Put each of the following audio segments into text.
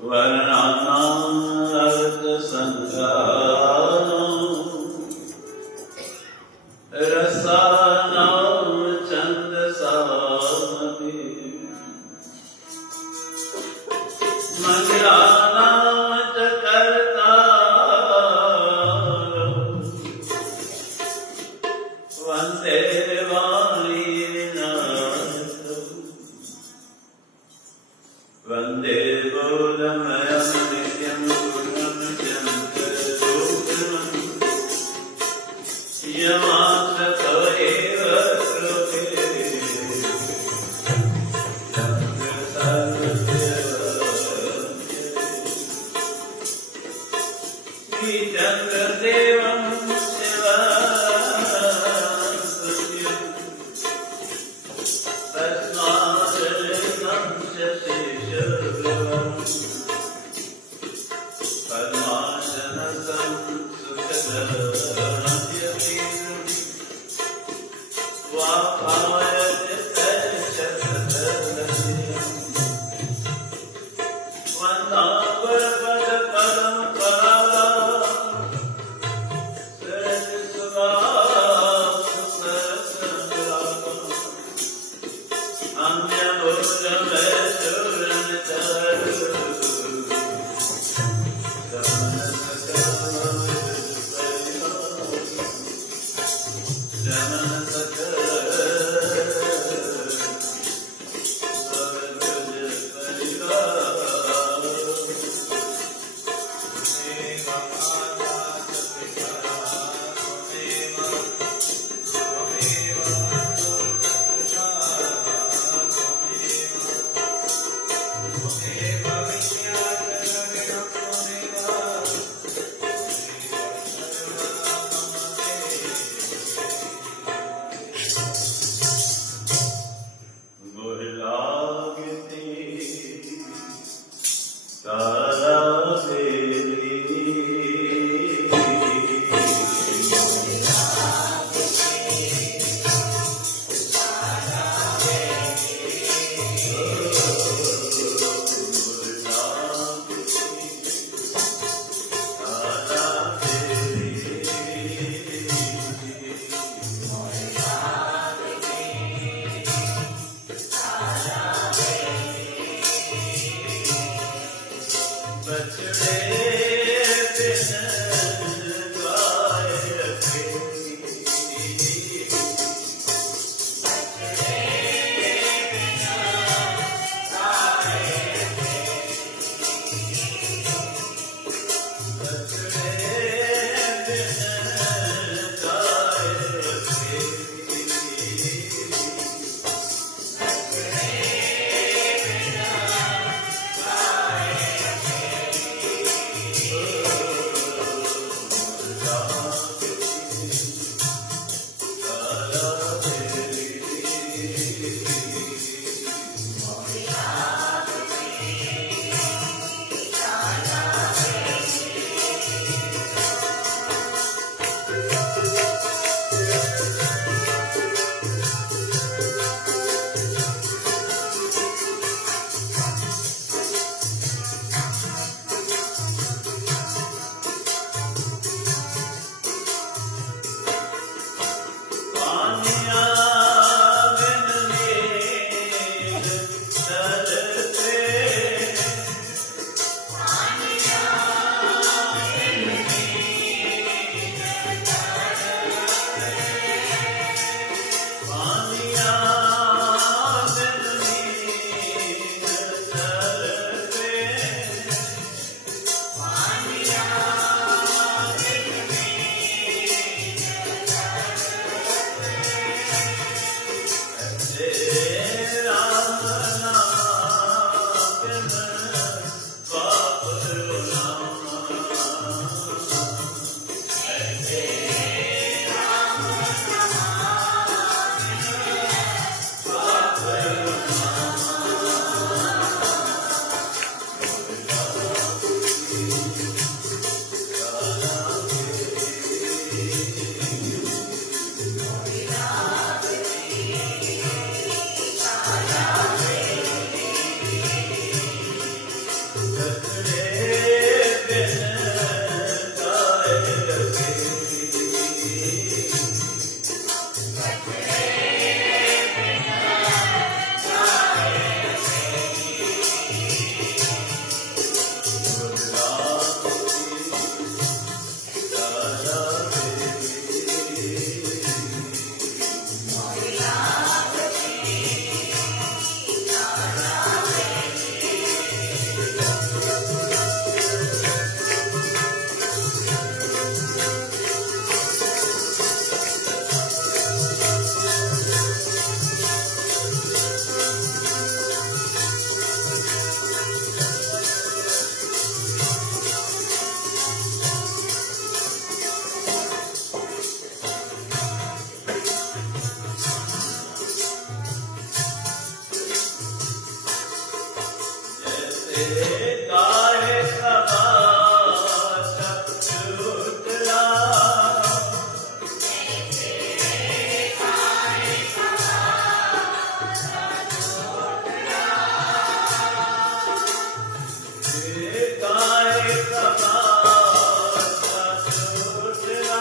ਵਰਣਾਨਾਰਤ ਸੰਗਾਨੋ ਰਸਾਨਾਮ ਚੰਦ ਸਾਮੀ ਮੰਗਲਾਨਾਮ ਚਕਰਤਾਰੋ ਵੰਦੇ ਵਾਲੀ ਨਾਥ ਵੰਦੇ ਬੋਧਮਯੰ ਨਿਤਯੰ ਗੁਰੂ ਚੰਦਰ ਰੂਪੰ ਯਮਾਤ ਤਵੇਵ ਕ੍ਰੁਤੇ ਚੰਦਰ ਦੇਵੰ काहे तमाशा छूटला काहे तमाशा छूटला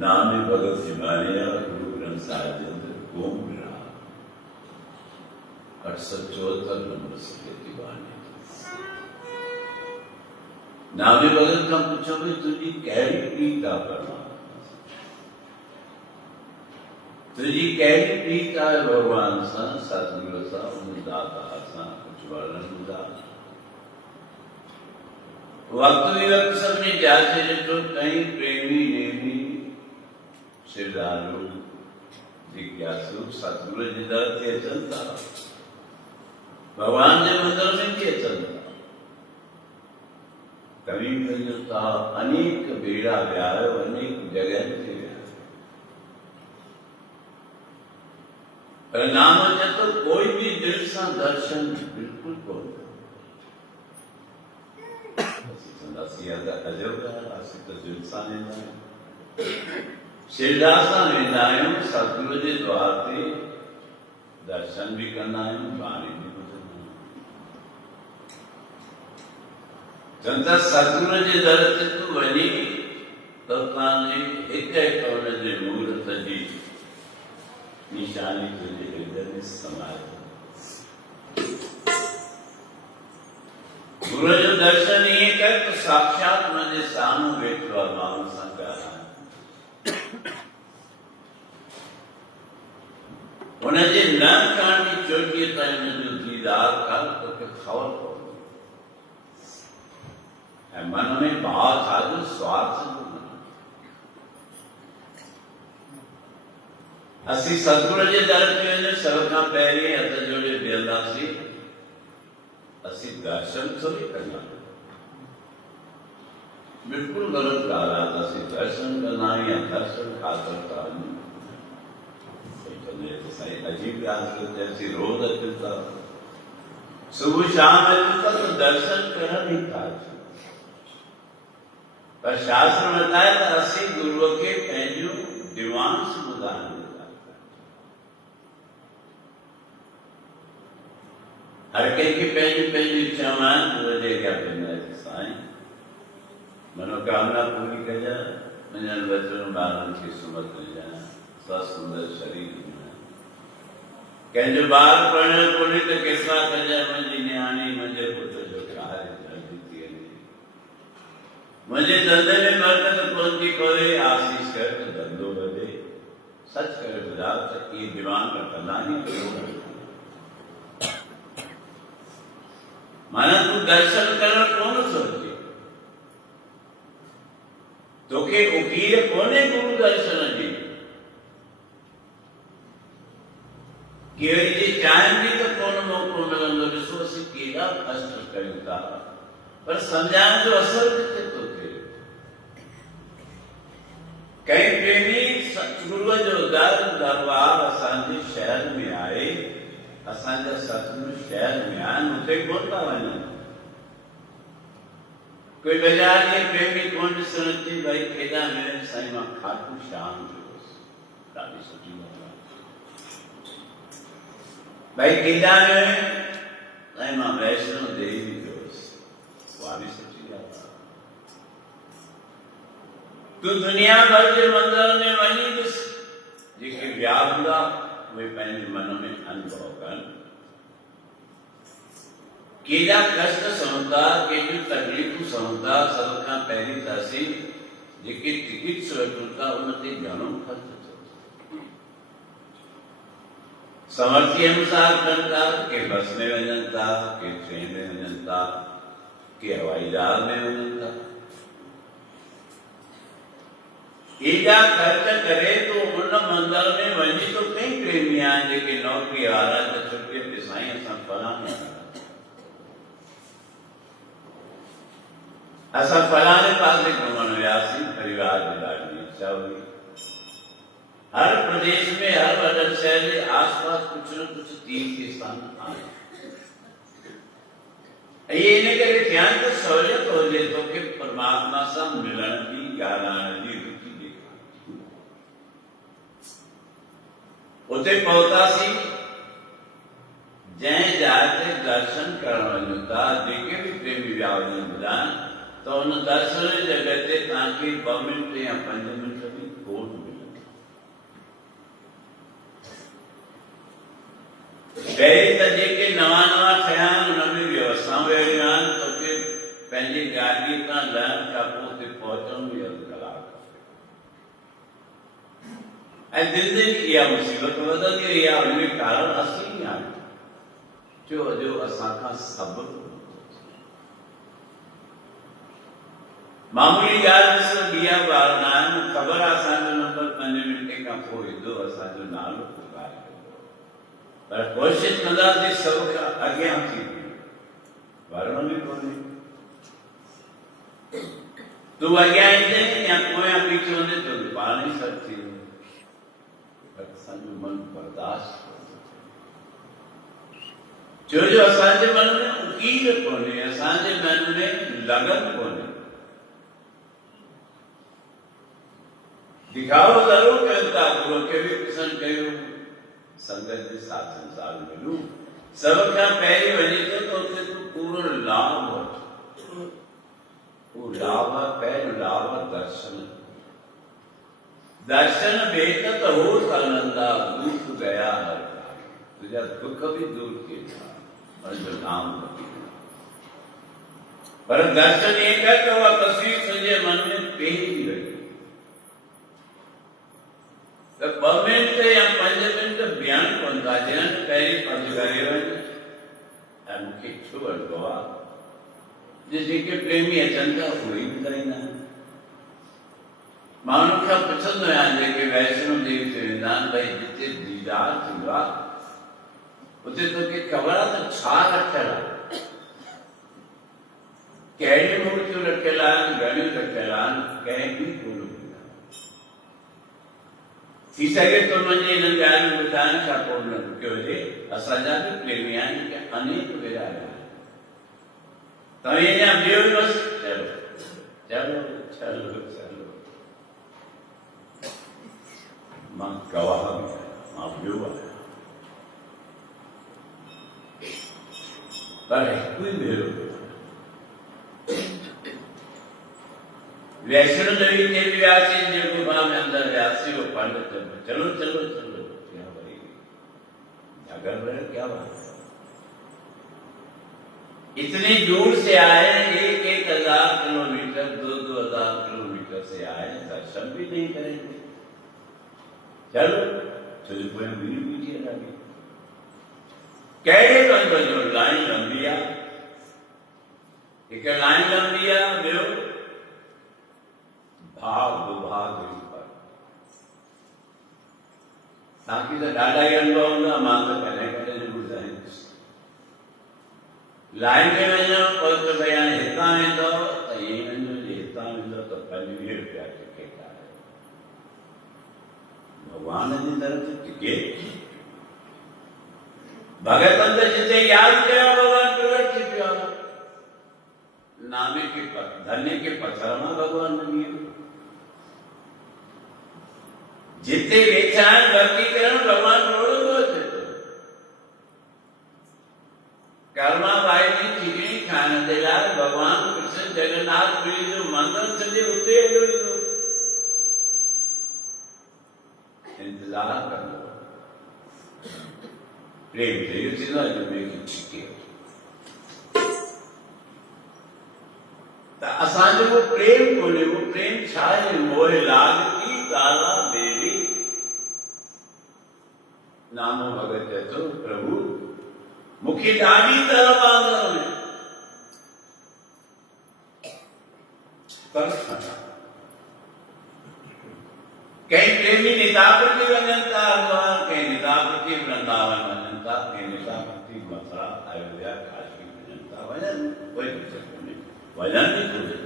नाम भगत हिमालय गुरु ग्रंथ साहिब ओम विराम 874 नंबर से दीवाने नामी भगत का पूछो भी तुझी कैरी पीता करना तुझी कैरी पीता है भगवान सा सतगुरु सा दाता सा कुछ वर्णन दा वक्त विवक्त सब में जाते जो कहीं प्रेमी ने भी श्रद्धालु जिज्ञासु सतगुरु जी दर के चलता भगवान के मंदिर में के चलता कभी मिलता अनेक बेड़ा व्याह अनेक जगह से परिणाम हो तो कोई भी दिल सा दर्शन बिल्कुल को शिरदासा वेंदायूं सतगुरु जे द्वार ते दर्शन भी करना है बाणी भी ॿुधंदा जनता सतगुरु जे दर ते तूं वञी त तव्हांजे हिक हिक हुनजे मूर्त जी निशानी तुंहिंजे हृदय में समाए गुरु जो दर्शन ये कर तो साक्षात मुझे सामू वेठो आहे माण्हू सां ॻाल्हाए हुनजे न करण जी चोटीअ ताईं हुनजो दीदार कर तोखे ख़बर पवंदी ऐं मन में भाव छाजो स्वार्थ जो मन असीं सतगुरु जे दर ते वञी सभ खां पहिरीं हथ जोड़े बीहंदासीं असीं दर्शन थोड़ी करना बिल्कुल गलत ॻाल्हि आहे असीं दर्शन करना या दर्शन ख़ातिर था साईं अजीब ॻाल्हि कयो असीं रोज़ अचूं था सुबुह शाम अचूं था तो दर्शन करण ई था अचूं पर शास्त्र बताए त असीं गुरुअ खे पंहिंजूं डिमांड्स ॿुधाइण हर कंहिंखे पंहिंजूं पंहिंजूं इच्छाऊं आहिनि उहे अॻियां वेंदा आहिनि साईं मनोकामना पूरी कजां मुंहिंजनि बचड़नि ॿारनि खे सुमत ॾिजां स्वस्थ सुंदर शरीर ॾिजां कंहिंजो ॿार पढ़ियो कोन्हे त कृपा कजां मुंहिंजी नियाणी मुंहिंजे पुट जो कार्य जल्दी थी वञे मुंहिंजे धंधे में बरकत पहुची पवे आशीष कर त धंधो वधे सच करे ॿुधायो त इहे डिमांड कंदा ई माना तू दर्शन करण कोन सोचे तोखे उकीर कोने गुरु दर्शन जी केवड़ी जी चाहिनि थी त कोन मौक़ो मिलंदो ॾिसो असीं केॾा कष्ट कयूं था पर सम्झाइण जो असर किथे थो थिए कई प्रेमी सतगुरुअ जो दरबार असांजे शहर में आहे असांजा सतगुरु शहर में आहिनि उते कोन था वञनि कोई बाज़ार जे प्रेमी कोन ॾिसण अचे भई केॾा में साईं मां खाटू श्याम वियोसि ॾाढी सुठी ॻाल्हि आहे भई केॾा में साईं मां वैष्णो देवी वियोसि उहा बि सुठी ॻाल्हि आहे तूं दुनिया भर जे मंदर में वञी ॾिस जेके विया हूंदा वे पंहिंजे मन में अनुभव कनि केॾा कष्ट सहूं था केॾियूं तकलीफ़ूं सहूं था सभ खां पहिरीं त असीं जेके टिकट्स वठूं था उन ते घणो ख़र्च थियो समर्थी अनुसार कनि था के बस में वञनि था के ट्रेन में वञनि था के हवाई जहाज में वञनि था एॾा ख़र्च करे तो उन मंदर में वञी तो कई प्रेमी आहिनि जेके नौकरी वारा त छुटीअ ते साईं असां फलाणे असां फलाणे पासे घुमण वियासीं परिवार जी ॾाढी इच्छा हुई हर प्रदेश में हर वॾे शहर जे आसपास कुछ न कुछ तीर्थ स्थान आहिनि इहे इन करे थियनि त सहूलियत हुजे तोखे परमात्मा सां मिलण जी ॻाल्हाइण जी उते पहुतासीं जंहिं जाइ ते दर्शन करण वञूं था जेके बि प्रेमी विया हुजनि ॿुधाइनि त हुन दर्शन जी जॻह ते तव्हांखे 2 मिंट या 5 मिंट बि कोन पहिरीं त जेके नवां नवां ठहिया आहिनि उन में व्यवस्थाऊं अहिड़ियूं आहिनि तोखे पंहिंजी गाॾीअ तां लहण खां पोइ हुते पहुचण में अधु कलाकु ऐं दिलि दिलि इहा मुसीबत वधंदी इहा हुनमें कारण असली आहे जो अॼु असांखां सभु मामूली ॻाल्हि ॾिसो ॾीआ ॿार न आहिनि ख़बर आहे असांजो नंबर 5 मिंटे खां पोइ ईंदो असांजो नालो पुकार कंदो पर कोशिशि कंदासीं सभ खां अॻियां थी वञो बि कोन्हे तूं अॻियां ईंदे या पोयां बीठी वञे तो पाण ई सभु थी वेंदो पर असांजो मन बर्दाश्त छो जो असांजे मन में उकील कोन्हे असांजे मन में लगन कोन्हे दिखाओ ज़रूर कयूं था गुरू खे बि पसंदि कयूं संगत जे साथ संसार मिलूं सभ खां पहिरीं वञी थो त उते तूं पूरो लाभ वठ उहो लाभ पहिरियों लाभ दर्शन दर्शन भेट त हो आनंदा दुख गया हर तुझा दुख भी दूर किया और जो नाम पर दर्शन एक है तो वह तस्वीर तुझे मन में पहली रही तो 2 मिनट या 5 मिनट बयान कोन था ॼण पहिरीं पंधु करे वञ ऐं मूंखे छो वठिबो आहे जेके प्रेमी अचनि था उहे ई ॿुधाईंदा आहिनि माण्हुनि खां पुछंदो आहियां जेके वैष्णो देवी ते वेंदा आहिनि भई जिते दीदार थींदो आहे उते तोखे ख़बर आहे त छा रखियलु आहे कहिड़ियूं मूर्तियूं रखियल आहिनि घणियूं रखियल आहिनि कंहिं बि कोन थी सघे तो मुंहिंजी हिननि ॻाल्हियुनि ॿुधाइण खां पोइ न रुकियो हुजे असांजा बि प्रेमी आहिनि की अनेक विराया आहिनि तव्हां अञा ॿियो बसि चलो चलो चलो चलो मां गवाह बि आहियां मां ॿियो आहियां पर हिकु ई भेरो वैष्णो देवी के भी व्यासी जो गुफा में अंदर व्यासी वो पंडित चलो चलो चलो क्या भाई अगर रहे क्या बात है इतनी दूर से आए 1,000 किलोमीटर 2,000 किलोमीटर से आए दर्शन भी नहीं करेंगे चलो चलो कोई मीठी लगी कहे तो जो लाइन लंबी है एक लाइन लंबी है ॿियो भाग दुभाग पर ताकि तो ॾाढा ई अनुभव हूंदा मां त कॾहिं कॾहिं ज़रूरु ॿुधाईंदुसि लाइन में वञो पोइ त भई हाणे हितां वेंदो त ईअं ई वञो जे हितां वेंदो त 25 रुपया टिकट आहे भॻवान जी तरफ़ टिकट भगतनि त जिते यादि कयो भॻवान प्रकट थी पियो नामे के धन्य के पत्थर में भगवान मिली जिते वेठा भक्ति करण भगवान रोड़ो थे कर्मा भाई की खिचड़ी खाने दे लाइ भगवान कृष्ण जगन्नाथ पुरी जो मंदिर सॼे उते हेॾो ईंदो इंतज़ार कंदो प्रेम से इहो थींदो आहे जो ॿिए खे छिके त असांजो वो प्रेम कोन्हे वो प्रेम छा आहे मोह लाग की ताला देवी नामो भगत चए थो प्रभु मूंखे ॾाढी तरफ़ आंदर में कहीं प्रेमी निताप्रति वञनि था हरिद्वार कहीं निताप्रति वृंदावन वञनि था कहीं निताप्रति मथुरा अयोध्या काशी वञनि था वञनि कोई दिक़त कोन्हे वञनि बि घुरिजे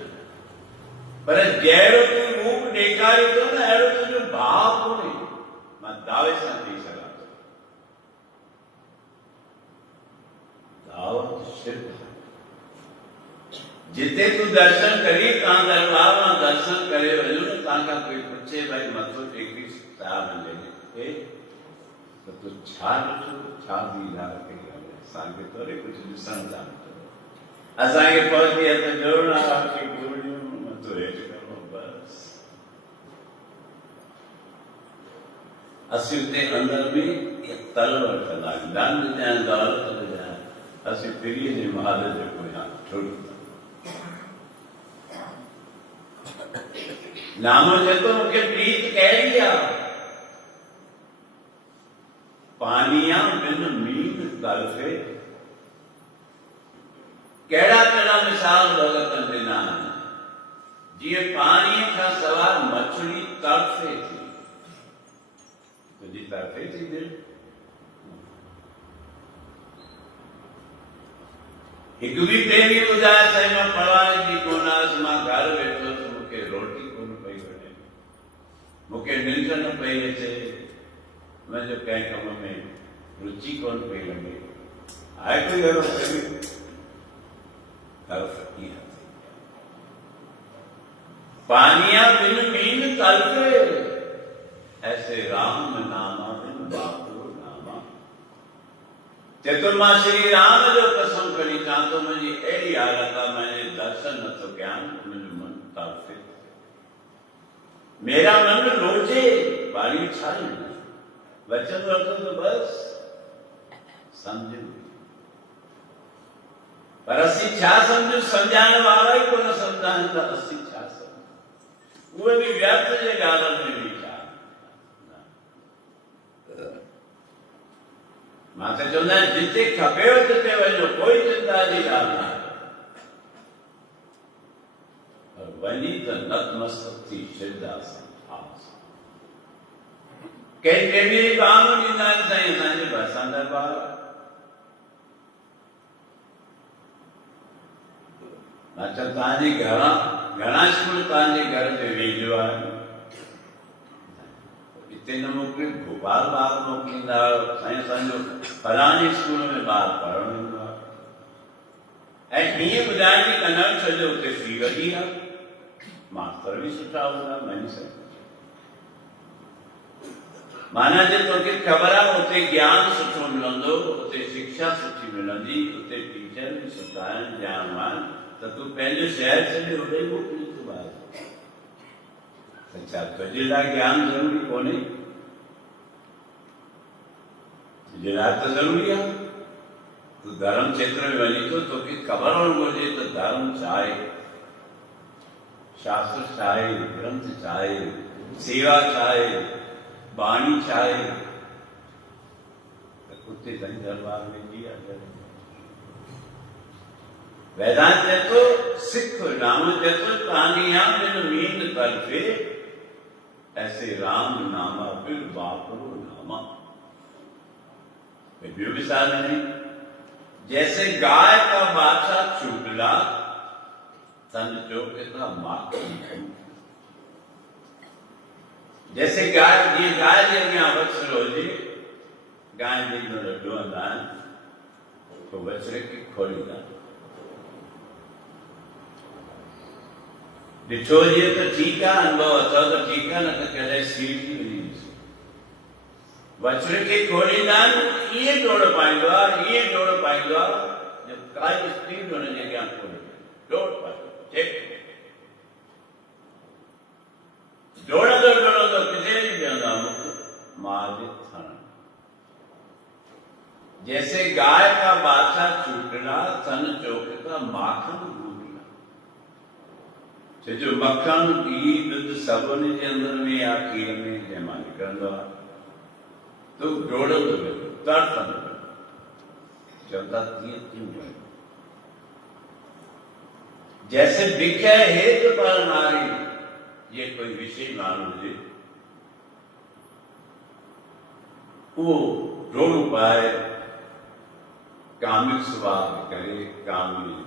पर जहिड़ो तूं रूप ॾेखारे थो न अहिड़ो तुंहिंजो भाव कोन्हे मां दावे सां चई सघां थो दावत सिर्फ़ जिते तूं दर्शन करी तव्हां दरबार मां दर्शन करे वञो न तव्हांखां कोई पुछे भई मथो टेकी छा मिले त तूं छा ॾिठो छा दीदार कई आहे असांखे थोरे कुझु ॾिसण था असांखे पहुची हथ जोड़ना आपकी गोड़ियों मथो हेठि करणो बस ਅਸੀਂ ਉੱਤੇ ਅੰਦਰ ਵੀ ਇੱਕ ਤਲਵਰ ਚਲਾ ਦੰਦ ਜਾਂ ਦੌਲਤ ਬਜਾ ਅਸੀਂ ਫਿਰੀਏ ਨਹੀਂ ਮਹਾਦੇਵ ਦੇ ਕੋਈ ਹੱਥ ਛੋੜ ਨਾਮ ਜਦੋਂ ਕਿ ਪ੍ਰੀਤ ਕਹਿ ਲਿਆ ਪਾਣੀਆਂ ਬਿਨ ਮੀਨ ਤਲਫੇ केड़ा केड़ा मिसाल भगत बिना जी पानी का सवाल मछली तड़फे थी तो जी तड़फे थी दिल एक भी प्रेमी बुझाया सही में पढ़वाने की कोनास मां घर बैठो तो मुके रोटी कोन पई वठे मुके निंड न पई अचे मैं जो कंहिं कम में रुचि कोन पई लॻे आहे कोई अहिड़ो प्रेमी पानिया बिन मीन तलफे ऐसे राम नामा बिन बापू नामा चतुर्मा श्री राम जो कसम करी था तो मुझे अड़ी हालत आहे मैंने दर्शन न तो कयां मुझो मन तलफे मेरा मन रोजे बारी छाई वचन वठो तो बस समझ पर असी छा समझो समझाने वाला ही को न समझाने तो असी छा समझो वो भी व्यर्थ जे ॻाल्हि में बि छा मां त चवंदा आहिनि जिते खपेव तिते वञो कोई चिंता जी ॻाल्हि न पर वञी त नतमस्तक थी सिरदासन कंहिं कंहिं बि काम ॾींदा आहिनि साईं असांजे भरिसां दरबार अच्छा तव्हांजे घणा स्कूल तव्हांजे घर जे वेझो आहे हिते न मोकिले भोपाल ॿार मोकिलींदा आहियो साईं असांजो फलाणे स्कूल में ॿार पढ़णु वेंदो आहे ऐं हीअं ॿुधाइण जी कंदा छो जो हुते फी वॾी आहे मास्तर बि सुठा हूंदा मनी साईं माना जे तोखे ख़बर आहे हुते ज्ञान सुठो मिलंदो हुते शिक्षा सुठी मिलंदी हुते टीचर बि सुठा आहिनि ज्ञानवान तो तू पहले शहर चले होॾे मोकिली तूं ॿार अच्छा तुंहिंजे लाइ ज्ञान ज़रूरी कोन्हे तुंहिंजे लाइ त ज़रूरी आहे तूं धर्म क्षेत्र में वञी थो तोखे ख़बर हुअणु घुरिजे त धर्म छा आहे शास्त्र छा आहे ग्रंथ छा आहे सेवा छा आहे बाणी छा आहे त उते साईं दरबार वेंदी आहे वेदांत चेतो सिख नाम चेतो कहानियां बिन मीन तलफे ऐसे राम नामा बिन बापू नामा ॿियो मिसाल नहीं जैसे गाय का बाछा छूटला तन चौके का माखन जैसे गाय ये गाय जे अॻियां बछड़ो हुजे गाय जे लॾो हलंदा आहिनि तो बछड़े खे खोलींदा ॾिठो हुजे त ठीकु आहे अनुभव अथव त ठीकु आहे न त कॾहिं सीट थी वञी बछड़े खे खोलींदा आहिनि ईअं डोड़ पाईंदो आहे ईअं डोड़ पाईंदो आहे जो काई स्पीड हुनजे अॻियां खोले डोड़ पाईंदो डोड़ंदो डोड़ंदो किथे बि वेंदो आहे मुक्त मां जे थण जैसे गाय का बाछा छूटना तन चौक का माखन जो मक्खन घी ॾुध सभु उन जे अंदर में या खीर में जंहिंमां निकिरंदो आहे तूं डोड़ंदो वेंदो तड़फंदो वेंदो चवंदा कीअं तूं वञ जैसे बिख्या हेठि पर नारी ये कोई विषय माण्हू हुजे उहो डोड़ो पाए कामिक सुभाउ करे कामी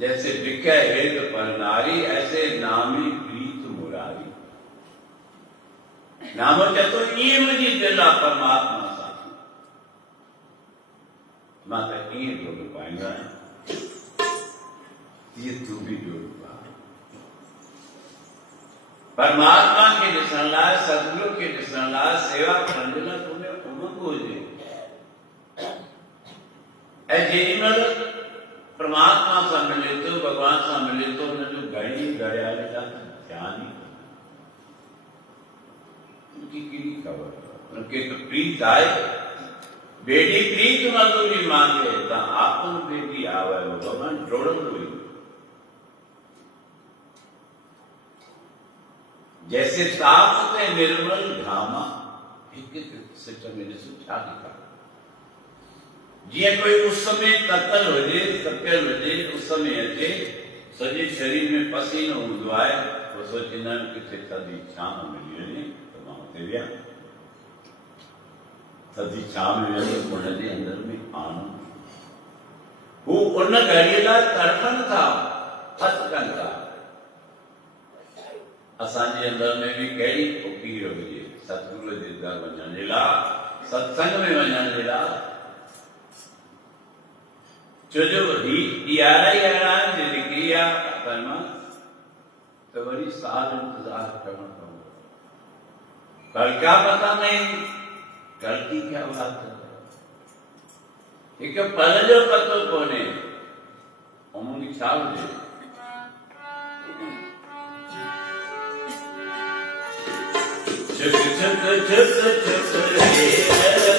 जैसे बिख्या हेत पर नारी ऐसे नामी प्रीत मुरारी नाम चतो ये मुझी दिल आहे परमात्मा सां मां त ईअं डोड़ पाईंदो आहियां तीअं तूं बि डोड़ पा परमात्मा खे ॾिसण लाइ सतगुरु खे ॾिसण लाइ सेवा करण जे लाइ तुंहिंजो उमंग हुजे ऐं जेॾीमहिल परमात्मा सां मिले थो भगवान सां मिले थो हुनजो घणी घड़ियाले जा ध्यानु ई उसकी कीड़ी खबर उनके तो प्रीत आए बेटी प्रीत मधुरी मांगे ता आपन बेटी आवे भगवान जोड़न हुई जैसे साफ ते निर्मल घामा एक सिस्टम में से छा दिखा जी कोई उस समय कतल हो जाए कतल हो जाए उस समय अचे सजे शरीर में पसीनो हूंदो आहे तो सोचींदा आहिनि किथे थधी छांव मिली वञे त मां हुते विया थधी छांव में वियसि हुनजे अंदर में आनंद हू उन घड़ीअ लाइ तड़पनि था हथ कनि था असांजे अंदर में भी कहिड़ी फ़क़ीर हुजे सतगुरू जे दर वञण जे लाइ सत्संग में वञण जे लाइ छो जो यारा ही अहिड़ा आहिनि जे निकिरी विया कर्म तो वरी साल इंतजार करणो पवंदो कल क्या पता नहीं कल की क्या बात है हिकु पल जो पतो कोन्हे उमंग छा हुजे छुक छुक छुक छुक रे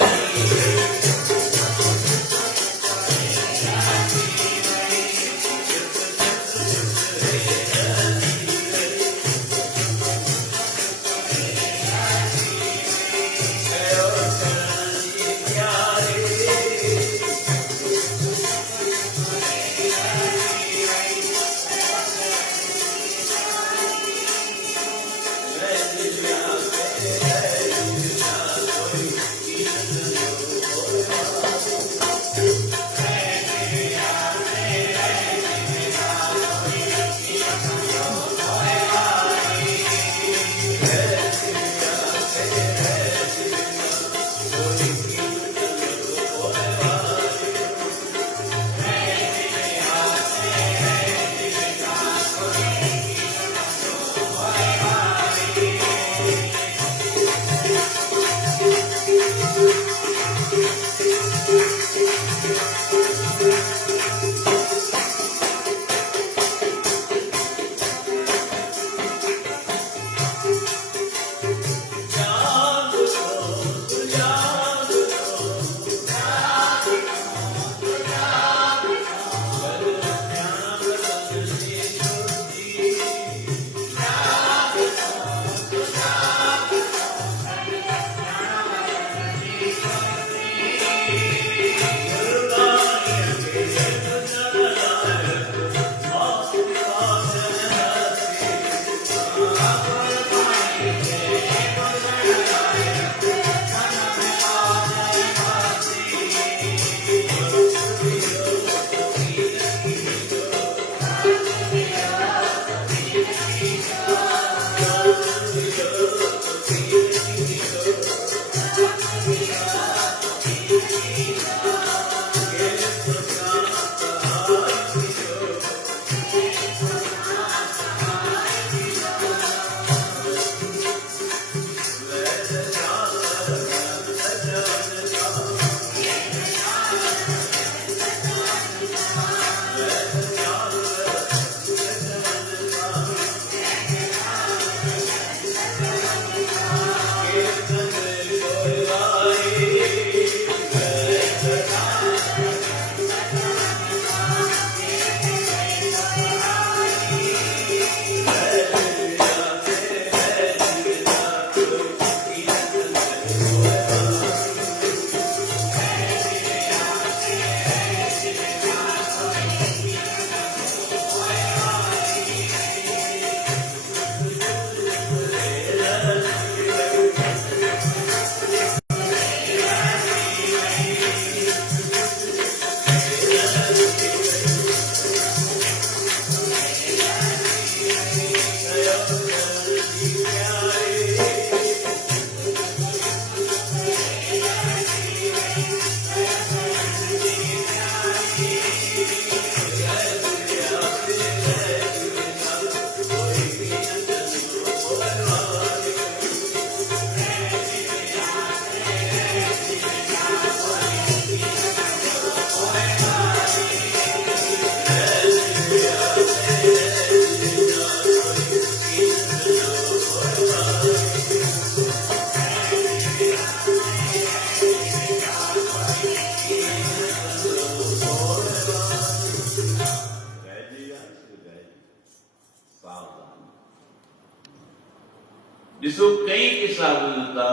जिसो कई किस्सा ॿुधता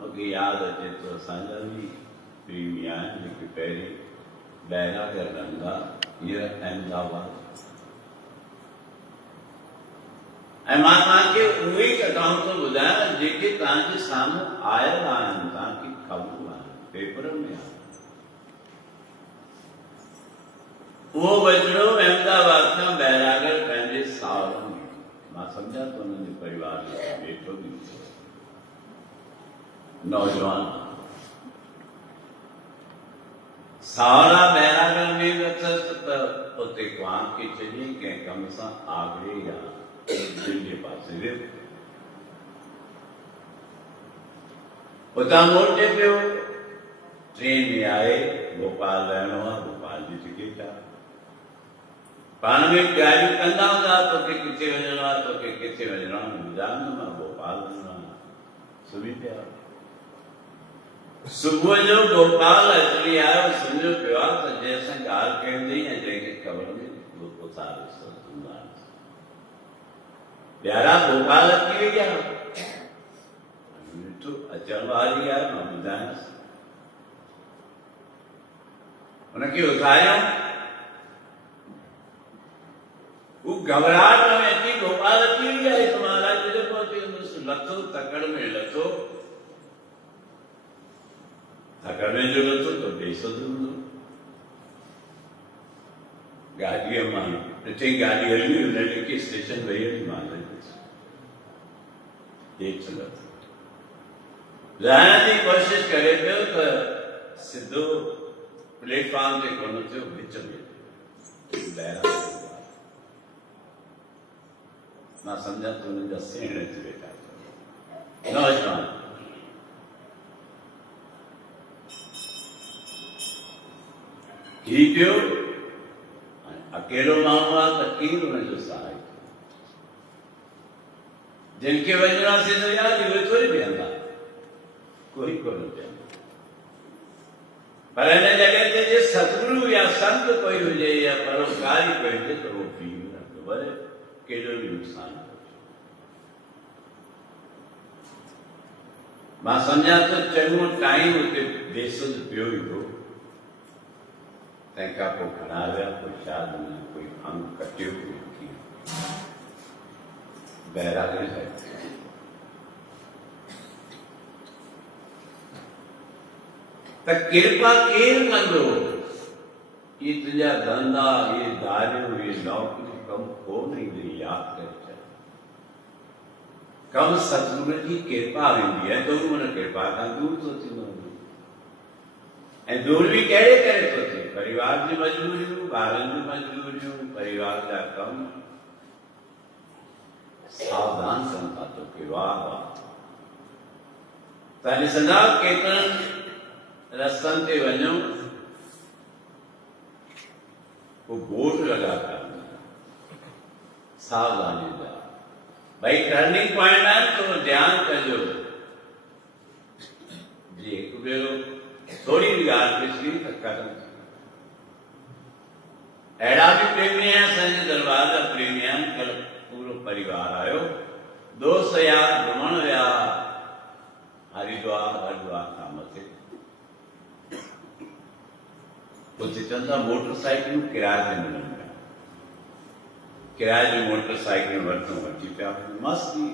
मूंखे यादि अचे थो असांजा बि प्रेमी आहिनि जेके पहिरीं बैरागर रहंदा हींअर अहमदाबाद ऐं मां तव्हांखे उहे ई कथाऊं थो ॿुधायां जेके तव्हांजे साम्हूं आयल आहिनि तव्हांखे ख़बरूं आहिनि पेपर में आहिनि उहो बचिड़ो अहमदाबाद खां बैरागर पंहिंजे सावरनि में मां सम्झां थो हुननि जे परिवार में वेठो बि नौजवान सावरा बैरागर में बि अथसि त उते कुंवार खे चई कंहिं कम सां आगरे या दिल्ली जे पासे वियो उतां मोटे पियो ट्रेन में आए भोपाल रहणो आहे भोपाल जी टिकट आहे पाण में ॻाल्हियूं कंदा हूंदा तोखे किथे वञिणो आहे तोखे किथे वञिणो आहे ॿुधायो न मां भोपाल वञिणो आहे सुम्ही पिया सुबुह जो भोपाल अची आयो सम्झो पियो आहे त जंहिंसां ॻाल्हि कंदी ऐं जंहिंखे ख़बर में प्यारा भोपाल अची वई आहे मिठो अचण वारी आहे मां ॿुधायांसि हुनखे उथारियो हू घबराहट में अची भोपाल अची वई आहे त महाराज जो पहुची वेंदुसि लथो तकड़ में लथो तकड़ में जो लथो त बेसुध हूंदो गाॾीअ मां ॾिठे गाॾी हली हुन ॾिठी स्टेशन वई हली मां रहण जी कोशिशि करे पियो त सिधो प्लेटफॉर्म ते कोन थियो विच में मां सम्झां त हुननि जा सेण अची वेठा नौजवान ही पियो अकेलो माण्हू आहे त केरु हुनजो सहाय जिनखे वञणो आहे सिधो यादि उहे थोरी बीहंदा कोई कोन बीहंदा पर हिन जॻह ते जे सतगुरु या संत कोई हुजे या परोपकारी कोई हुजे त उहो बीह रहंदो भले केॾो बि नुक़सानु मां सम्झां थो चङो टाइम उते बेसुध पियो ई हो तंहिंखां पोइ खणा विया कोई शायदि हुनजो कोई अंग कटियो कोई बैरागर है त कृपा केरु कंदो ये तुंहिंजा धंधा ये दारियूं ये नौकरी कम कोन ईंदी यादि करे छॾ कम सतगुरु जी कृपा वेंदी आहे त हू हुन कृपा खां दूर थो थींदो ऐं दूर बि कहिड़े करे थो थिए परिवार जी मजबूरियूं ॿारनि जूं मजबूरियूं परिवार जा कम सावधान कनि था तोखे वाह वाह तव्हां ॾिसंदा केतिरनि रस्तनि ते वञो पोइ बोर्ड लॻा पिया सावधानी जा भई टर्निंग पॉइंट आहे थोरो ध्यानु कजो जी हिकु भेरो थोड़ी भी ॻाल्हि पिछली त करनि अहिड़ा बि प्रेमी आहिनि असांजे दरबार जा प्रेमी आहिनि कल्ह पूरो परिवार आयो दोस्त यार घुमण विया हरिद्वार खां मथे उते चवनि था मोटरसाइकिलूं किराए ते मिलनि पिया किराए जी मोटरसाइकिलूं वठी पिया मस्ती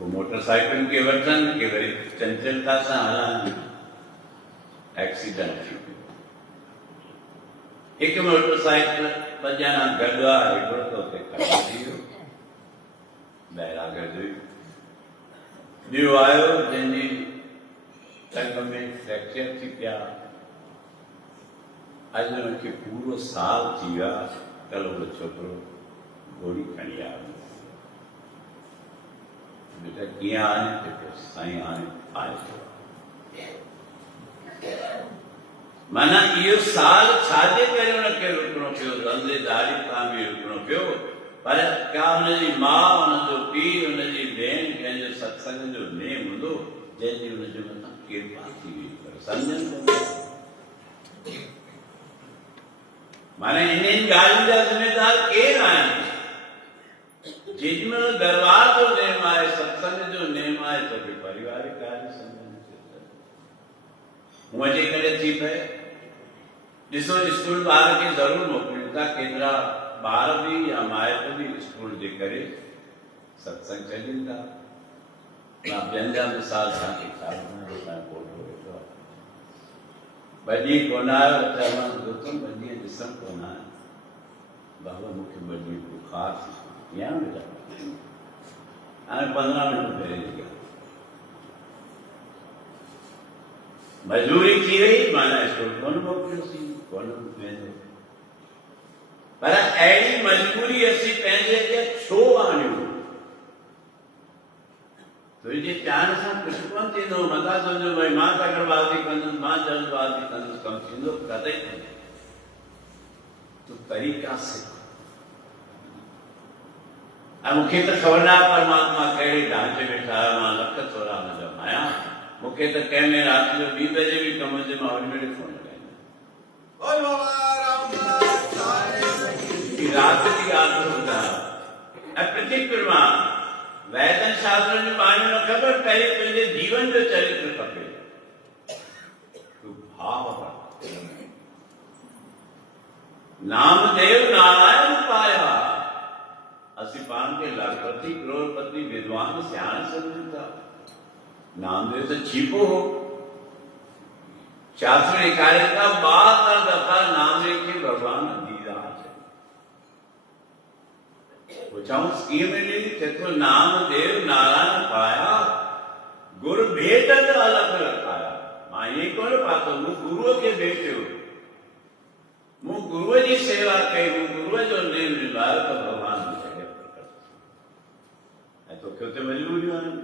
वो मोटरसाइकिल के वठन के वरी चंचलता सां हलनि एक्सीडेंट थी पियो हिकु मोटरसाइकिल ॿ ॼणा गॾु आहे हिकिड़ो त उते खड़ी थी वियो बैरागर जो ॿियो आयो जंहिंजी टंग में फ्रैक्चर थी पिया अॼु हुनखे पूरो साल थी विया कल्ह उहो छोकिरो गोरी खणी आयो बेटा कीअं आणे साईं हाणे आए माना इहो साल छाजे करे हुनखे रुकणो पियो धंधेदारी खां बि रुकणो पियो पर का हुनजी माउ हुनजो पीउ हुनजी भेण कंहिंजो सत्संग जो नेम हूंदो जंहिंजी हुनजे मथां कृपा थी वई पर सम्झनि माना इन्हनि ॻाल्हियुनि जा ज़िमेदार केरु आहिनि जेॾीमहिल दरबार जो नेम आहे, सत्संग जो नेम आहे, त बि पारिवारिक कार्य सम्झनि। हूअं जेकॾहिं थी पए, ॾिसो स्कूल ॿार खे ज़रूरु मोकिलियूं था, केतिरा ॿार बि या माइट बि स्कूल जे करे सत्संग छॾनि था। मां ॿियनि जा मिसाल तव्हांखे छा ॿुधायां, फोटो वेठो आहे, ॿ ॾींहं कोन आयो, मां सोचियुमि ॿ ॾींहं ॾिसणु कोन आयो, बाबा मूंखे ॿ ॾींहं बुखार थी या वेठा, हाणे 15 मिंट पहिरें जी ॻाल्हि, मजबूरी थी वई, माना स्कूल कोन मोकिलियोसीं, कोन वेंदो। पर अहिड़ी मजबूरी असीं पंहिंजे अॻियां छो आणियूं? तुंहिंजे चाहण सां कुझु कोन थींदो, मथां सम्झो भई मां तकड़बाज़ी कंदुसि, मां जल्दबाज़ी कंदुसि, कमु थींदो कॾहिं कोन्हे। तूं तरीक़ा सिख। ऐं मूंखे त ख़बर न आहे परमात्मा कहिड़े ढांचे में ठाहियो, मां लख थोरा हुनजा आहियां। मूंखे त कंहिं में राति जो 2 बजे बि कम जे मां वरी वेड़े फोन लॻाईंदो, राति जी ॻाल्हि थो ॿुधायां। ऐं प्रतिक्रमा वैदन शास्त्र जी माण्हू न ख़बर, पहिरीं तुंहिंजे जीवन जो चरित्र खपे, तूं भाव कर। नामदेव नारायण पाया, असीं पाण खे लखपति करोड़पति विद्वान सियाण सम्झूं था, नामदेव त छीपो हो। शास्त्र ॾेखारे था 72 दफ़ा नामदेव खे भॻवान दीदा पुछाऊंसि कीअं मिली, चेतो नामदेव नारायण पाया, गुरु भेट त अलॻ रखाया। मां ईअं कोन पातो, मूं गुरूअ खे भेटियो, मूं गुरूअ जी सेवा कई, मूं गुरूअ जो नेम निभायो त भॻवान जी जॻह प्रकट। ऐं तोखे उते मजबूरियूं आहिनि,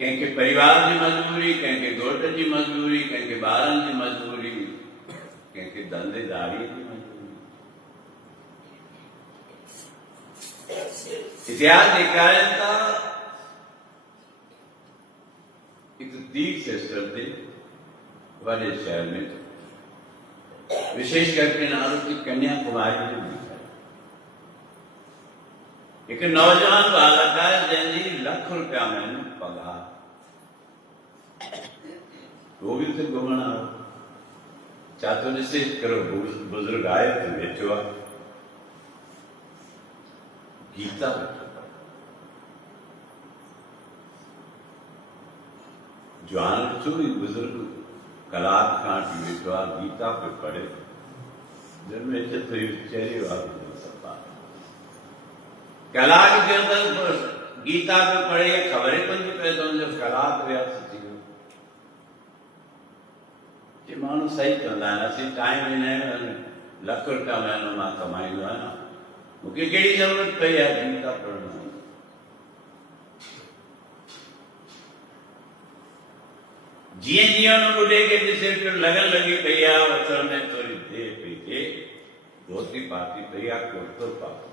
कंहिंखे परिवार जी मजबूरी, कंहिंखे घोट जी मजबूरी, कंहिंखे ॿारनि जी मजबूरी, कंहिंखे धंधेदारीअ जी मजबूरी। इतिहास ॾेखारनि था हिकु तीर्थ स्थल ते वॾे शहर में, विशेष करके नालो थी कन्याकुमारी जो ॾेखारे। हिकु नौजवान बालक आहे जंहिंजी ₹1 लाख में पघार, वो बि उते घुमण आयो। छा थो ॾिसे, हिकिड़ो बुज़ुर्ग आहे त वेठो आहे, गीता वेठो पढ़े, जवान ॾिठो बुज़ुर्ग कलाक खां वेठो आहे, गीता पे पढ़े, दिल में चेतो चेहरे वारो सफ़ा कलाक जे अंदरि गीता पे पढ़े, ख़बर ई कोन थी पए त हुनजो कलाक व्यर्थ थी वियो। कि माण्हू सही चवंदा आहिनि, असीं टाइम ॾींदा आहियूं, ₹1 लाख महीनो मां कमाईंदो आहियां, मूंखे कहिड़ी ज़रूरत पई आहे गीता पढ़ण जी? जीअं जीअं हुन ॿुढे खे ॾिसे पियो, लगन लॻी पई आहे, वचन में थोरी देरि पई थिए, धोती पाती पई आहे, कुर्तो पातो।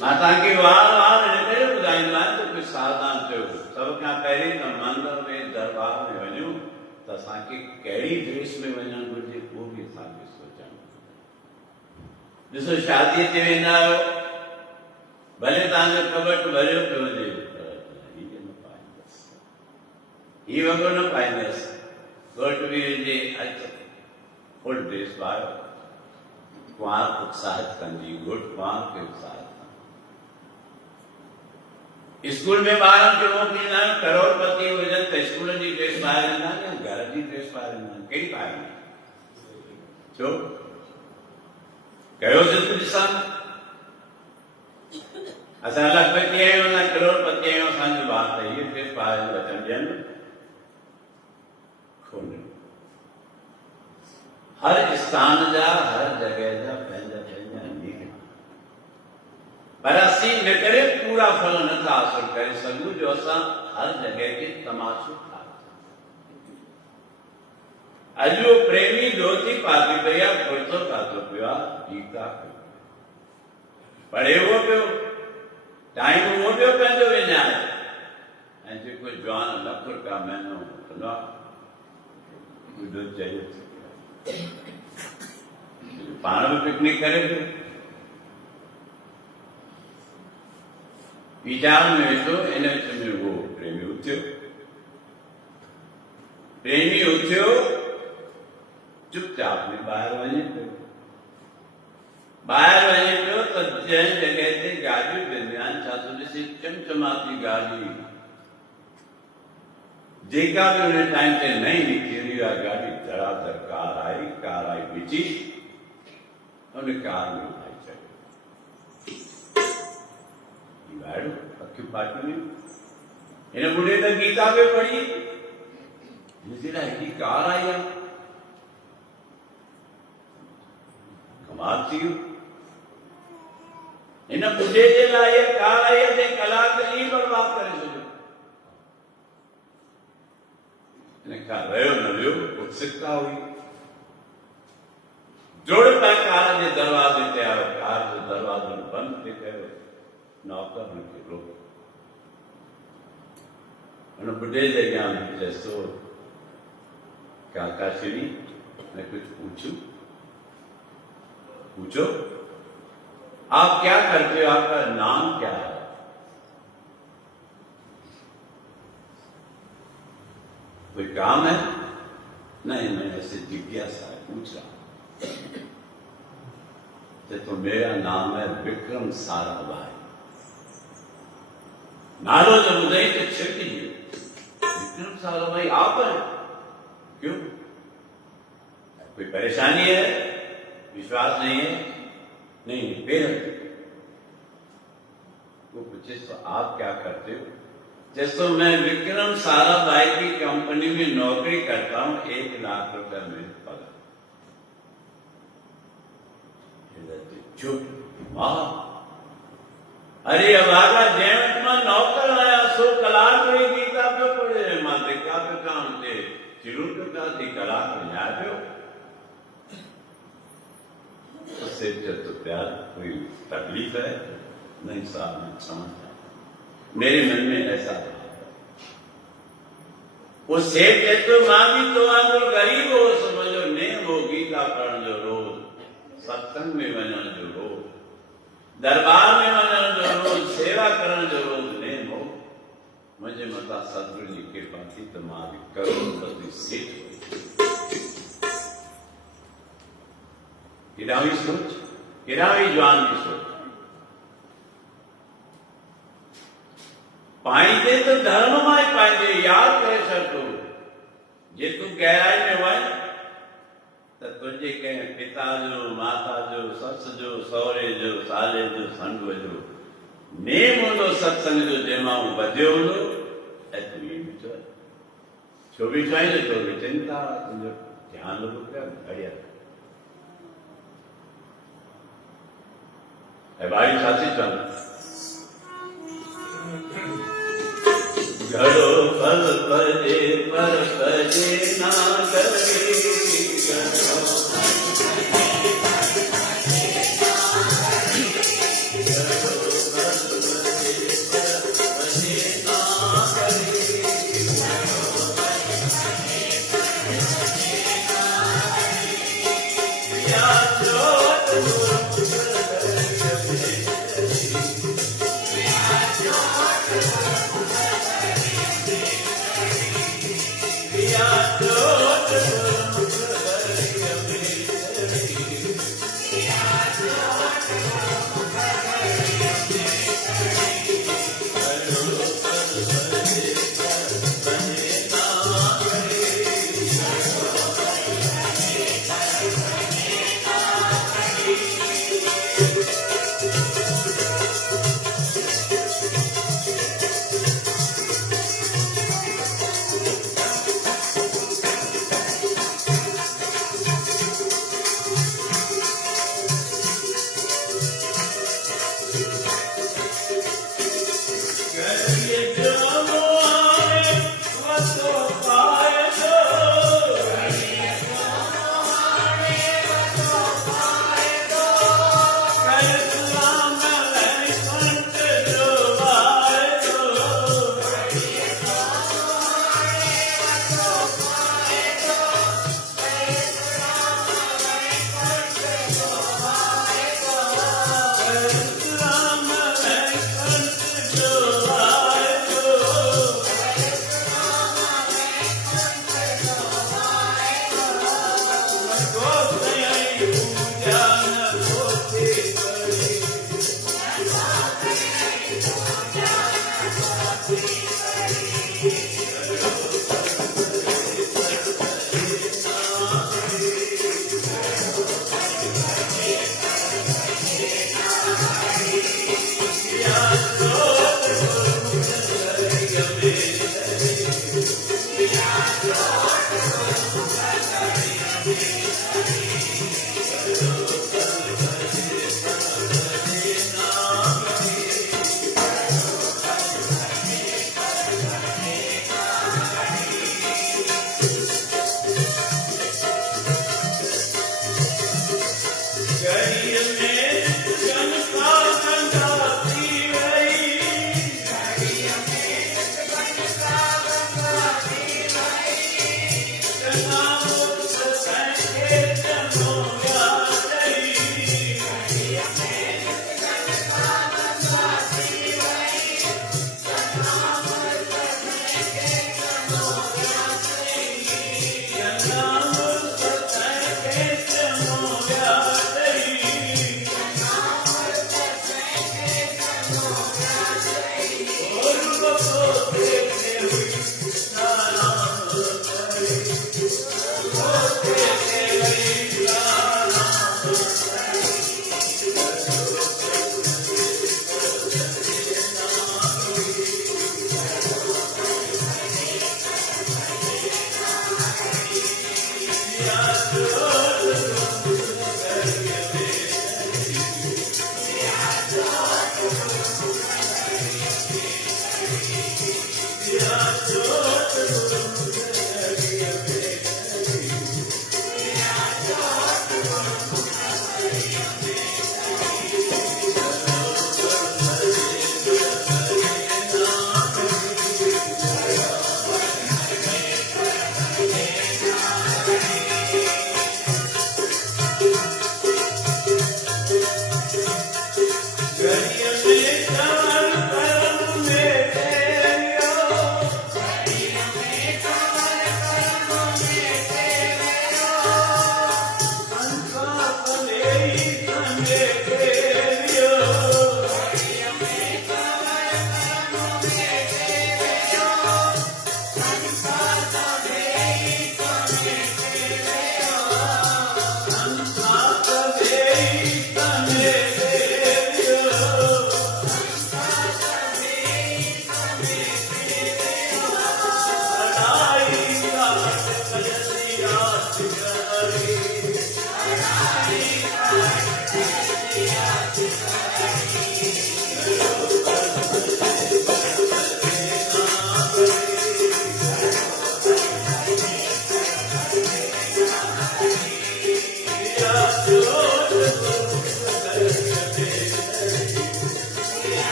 मां तव्हांखे वार हिन करे ॿुधाईंदो आहियां त कुझु सावधान थियो। सभ खां पहिरीं त मंदर में दरबार में वञूं त असांखे कहिड़ी ड्रेस में वञणु घुरिजे, उहो बि असांखे सोचणु घुरिजे। ॾिसो, शादीअ ते वेंदा आहियो, भले तव्हांजो कबट भरियो पियो हुजे, हीअ न पाईंदसि, हीअ वॻो न पाईंदसि, घोट बि हुजे, अच फुल ड्रेस पायो, कुंवार उत्साहित कंदी, घोट कुंवार खे उत्साहित। स्कूल में ॿारनि खे मोकिलींदा आहियूं, करोड़पति हुजनि त स्कूल जी ड्रेस पाए वेंदा आहिनि, घर जी ड्रेस पाए वेंदा आहिनि, कहिड़ी पाए वेंदा? छो कयो ज़िद ॾिसां, असां लखपति आहियूं, असां करोड़पति आहियूं, असांजो ॿार त हीअ ड्रेस पाए अचणु ॾियनि कोन। हर स्थान जा, हर जगह जा पंहिंजा पंहिंजा नियम, पर असीं इन करे पूरा फल नथा हासिल करे सघूं जो असां हर जगह ते तमाशो था। अॼु वो प्रेमी धोती पाती पई आहे, कुर्तो पातो पियो आहे, गीता पढ़े उहो पियो, टाइम उहो पियो पंहिंजो विञाए, ऐं जेको जवान ₹1 लाख महीनो वठंदो आहे, ॿुढो चयो पाण बि पिकनिक करे पियो, विचार में तो इन में वो प्रेमी उठ्यो चुपचाप में बाहर वञे पियो तो जंहिं जॻह ते गाॾियूं वेंदियूं आहिनि छा थो ॾिसे चमचमाती गाॾी जेका बि उन टाइम ते नई निकिरी आहे गाॾी धड़ाधड़ कार आई बीठी उन कार में उठाई छॾियो अखियूं पाटियूं हिन बुढ़े त गीता पे पढ़ी हिनजे लाइ हेॾी कार आई आहे कमाल थी वियो हिन बुढ़े जे लाइ इहा कार आई आहे जंहिं कलाक ईअं बर्बाद करे छॾियो हिन खां रहियो न वियो उत्सुकता हुई जोड़ पाए कार जे दरवाज़े ते आयो कार जो दरवाज़ो बंदि थी कयो नौकर हुनखे रोकियो उन बुढ़े जे अॻियां चएसि थो काका श्री मैं कुछ पूछो आप क्या करते हो आपका नाम क्या है कोई काम है नहीं मैं ऐसे जिज्ञासा पूछ रहा तो मेरा नाम है विक्रम साराभाई नालो जब उदय तो छिड़की विक्रम साराभाई आप हैं क्यों कोई परेशानी है विश्वास नहीं है नहीं बेहद वो पूछे तो आप क्या करते हो जैसे मैं विक्रम साराभाई की कंपनी में नौकरी करता हूं 1 लाख रुपया मेरे पगार चुप वाह अरे अभागा जैवट में नौकर आया सो कलाक हुई गीता पे पड़े मां देखा पे काम थे चिरूट का थी कलाक में जा पियो उससे तो प्यार कोई तकलीफ है नहीं साहब मैं समझता मेरे मन में ऐसा था वो सेठ कहते मां भी तो आंगुर गरीब हो समझो ने वो गीता पढ़ण जो रोज सत्संग में वञण जो रोज दरबार में वञण जो रोज सेवा करण जो रोज ने हो मुझे मता सतगुरु जी कृपा थी तो मां भी करोड़पति सेठ किरावी सोच किरावी जवान की सोच पाइंदे तो धर्म में पाइंदे याद करे छो जे तू गहराई में वञ तो तुझे कंहिं पिता जो माता जो सस जो सहुरे जो साले जो संग जो नेम हूंदो सत्संग जो जंहिंमां बधियो हूंदो ऐं तूं इहे बीठो आहे छो बीठो आहीं जो तोखे चिंता तुंहिंजो ध्यानु लॻो पियो बढ़िया ऐं भाई छा थी चवनि घड़ो फल पजे पर पजे ना करे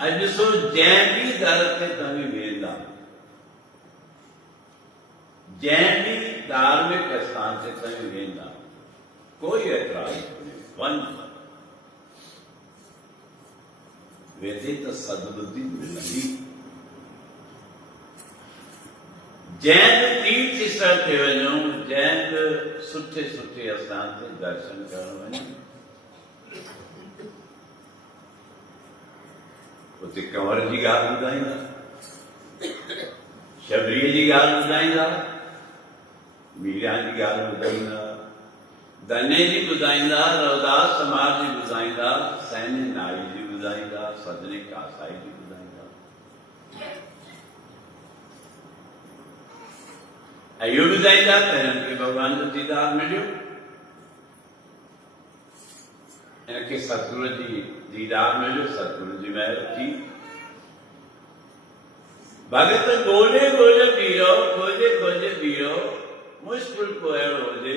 अॼु सो जंहिं बि दर ते तव्हीं वेंदा, जंहिं बि धार्मिक स्थान ते तव्हीं वेंदा, कोई एतराज़ कोन्हे, वञ। वेंदे त सदबुद्धि मिलंदी। जंहिं बि तीर्थ स्थल ते वञो, जंहिं बि सुठे सुठे स्थान ते दर्शन करण वञो, उते कंवर जी ॻाल्हि ॿुधाईंदा, शबरीअ जी ॻाल्हि ॿुधाईंदा, मीरा जी ॻाल्हि ॿुधाईंदा, दने जी ॿुधाईंदा, रवदास समाज जी ॿुधाईंदा, सैन्य नाई जी ॿुधाईंदा, सजने कासाई जी ॿुधाईंदा। ऐं इहो ॿुधाईंदा त हिननि खे भॻवान जो दीदार मिलियो, हिनखे सतगुरू जी दीदार मिलियो, सतगुरू जी महिर थी। भगत ॻोल्हे ॻोल्हे बीहो, खोजे खोजे बीहो, मुश्किल को अहिड़ो हुजे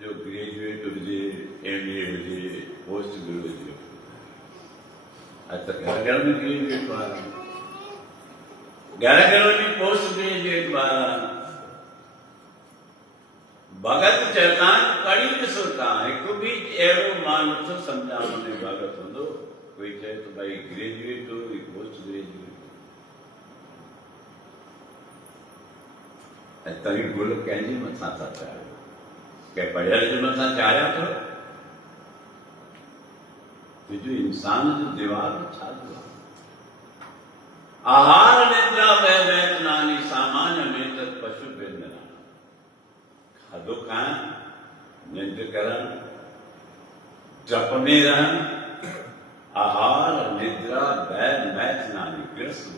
जो ग्रेजुएट हुजे, MA हुजे, पोस्ट ग्रेजुएट। अॼु त घर घर में ग्रेजुएट ॿार आहिनि, घर घर में पोस्ट ग्रेजुएट ॿार आहिनि। भगत चवंदा कड़ी ॾिसो तव्हां, हिकु बि अहिड़ो मां नथो सम्झां हुन भगत हूंदो कोई चए तो भाई ग्रेजुएट हो, पोस्ट ग्रेजुएट। ऐं तव्हीं गुल कंहिंजे मथां था चाढ़ियो, कंहिं पढ़ियल जे मथां चाढ़िया अथव? तुंहिंजो इंसान जो दिमाग़ छा थियो आहे? आहार निद्रा वह वैतनानी सामान्य में तत् पशु बिंदना। खाधो खाइण, निंड करण, जप में रहन, आहार निद्रा वह मैथनानी ग्रस्त हो।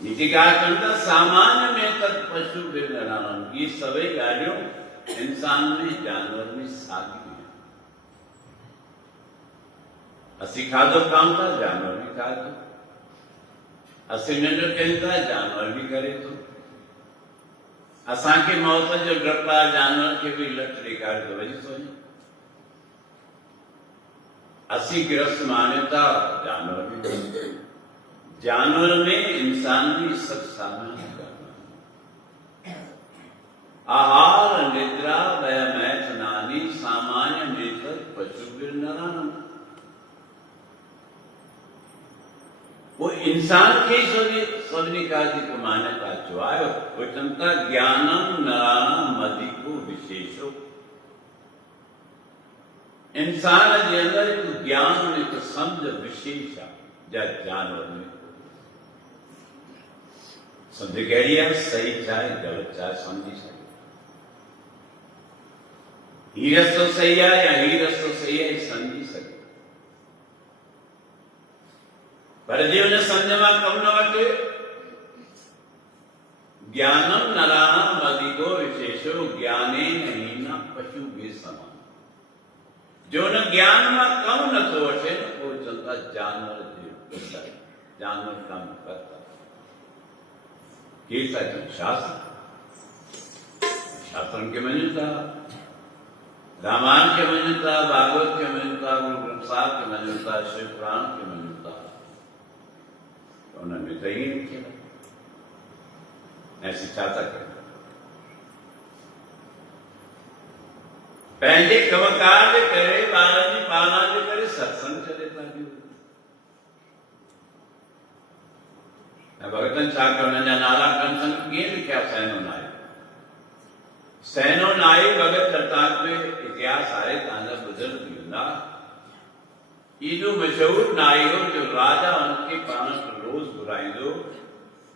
नीचे कहा करता सामान्य में तत् पशु बिंदना। ये सभी ॻाल्हियूं इंसान में जानवर में साॻियूं आहिनि। असीं खाधो खाऊं था, जानवर भी खाए थो। असीं निंड कयूं था, जानवर भी करे थो। असांखे मौत जो डपु आहे, जानवर खे बि लट ॾेखारे थो वञी थो वञे। असीं गिरस्त मानियूं था, जानवर भी करे थो। जानवर में इंसान भी सब सामान्य करना। आहार निद्रा वह मैथनानी सामान्य में तत् पशु बिंदनानी। वो इंसान खे सभिनी का मान्यता जो आयो वो चवंदा ज्ञानम नराणाम अधिको विशेषो। इंसान जे अंदर एक ज्ञान एक समझ विशेष आहे, जा जानवर में समझ कहिड़ी आहे, सही चाहे ग़लति चाहे समझी सघे। ही रस्तो सही आहे या ही रस्तो सही आहे समझी सघे। पर जे उन समझ मां कम न वठे, ज्ञानम नराणाम अधिको विशेषो ज्ञाने हीना पशु भी समान। जो न ज्ञान मां कम नथो वठे न वो चवंदा जानवर जे जानवर कम करता। के था चवनि शास्त्र, शास्त्रनि खे मञूं था, रामायण खे मञूं था, भागवत खे मञूं था, गुरु ग्रंथ साहिब खे मञूं था, शिव पुराण खे मञूं था। उन्होंने तो ही लिखे ऐसी छाता कर पहले कमकार जे करे, बालाजी पाला जे करे सत्संग चले था। भगतन छा करण जा नाला कंसन कीअं लिखिया सैनो नाई। सैनो नाई भगत करतार में इतिहास आहे, तव्हांजा बुजुर्ग बि हूंदा। एॾो मशहूर नाई हो जो राजा उनखे पाण रोज घुराईंदो,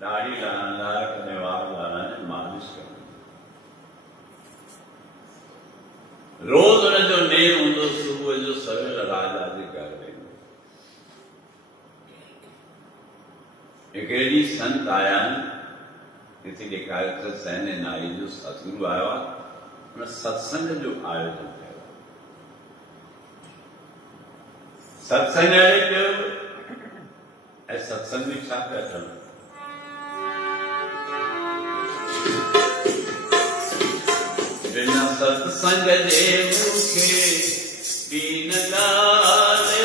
दाढ़ी लाहिण लाइ, कॾहिं वार लाहिण, मालिश करण। रोज हुनजो नेम हूंदो, सुबुह जो सवेल राजा जे घर वेंदो। हिकिड़े ॾींहुं संत आया आहिनि, हिते ॾेखारे त सैन्य नाई जो सतगुरु आयो आहे, हुन सत्संग जो आयोजन कयो। सत्संग कयो ऐं सत्संग में छा पिया चवनि, बिना सत्संग जे मूंखे दीन ॻाल्हि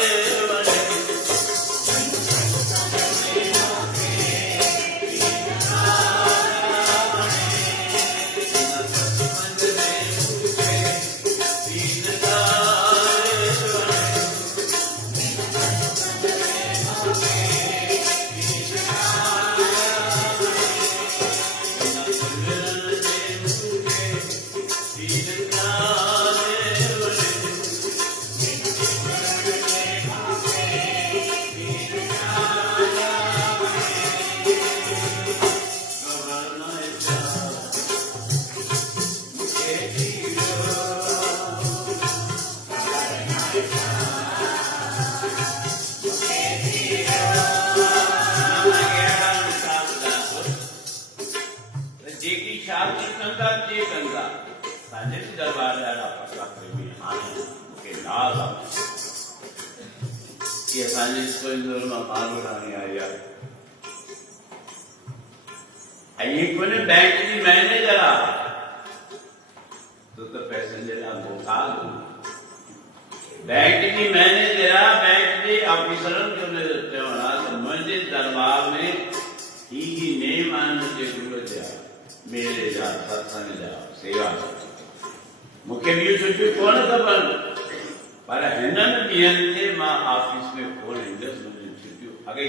कंदा जी कंदा सांजे दरबार ॾाढा पका प्रेमी हाणे मूंखे नाज़ आहे कि असांजे स्कूल मां मालू राणी आई आहे ऐं कोन बैंक जी मैनेजर आहे तो पैसनि जे लाइ मोहताज बैंक जी मैनेजर आहे बैंक जे ऑफिसरनि खे हुनजो चवणु आहे त मुंहिंजे दरबार में ही नेम आहिनि मुंहिंजे गुरू जा मेले जा सत्संग जा सेवा मूंखे ॿियूं छुटियूं कोन खपनि पर हिननि ॾींहंनि ते मां ऑफिस में कोन ईंदुसि मुंहिंजियूं छुटियूं अॻे ई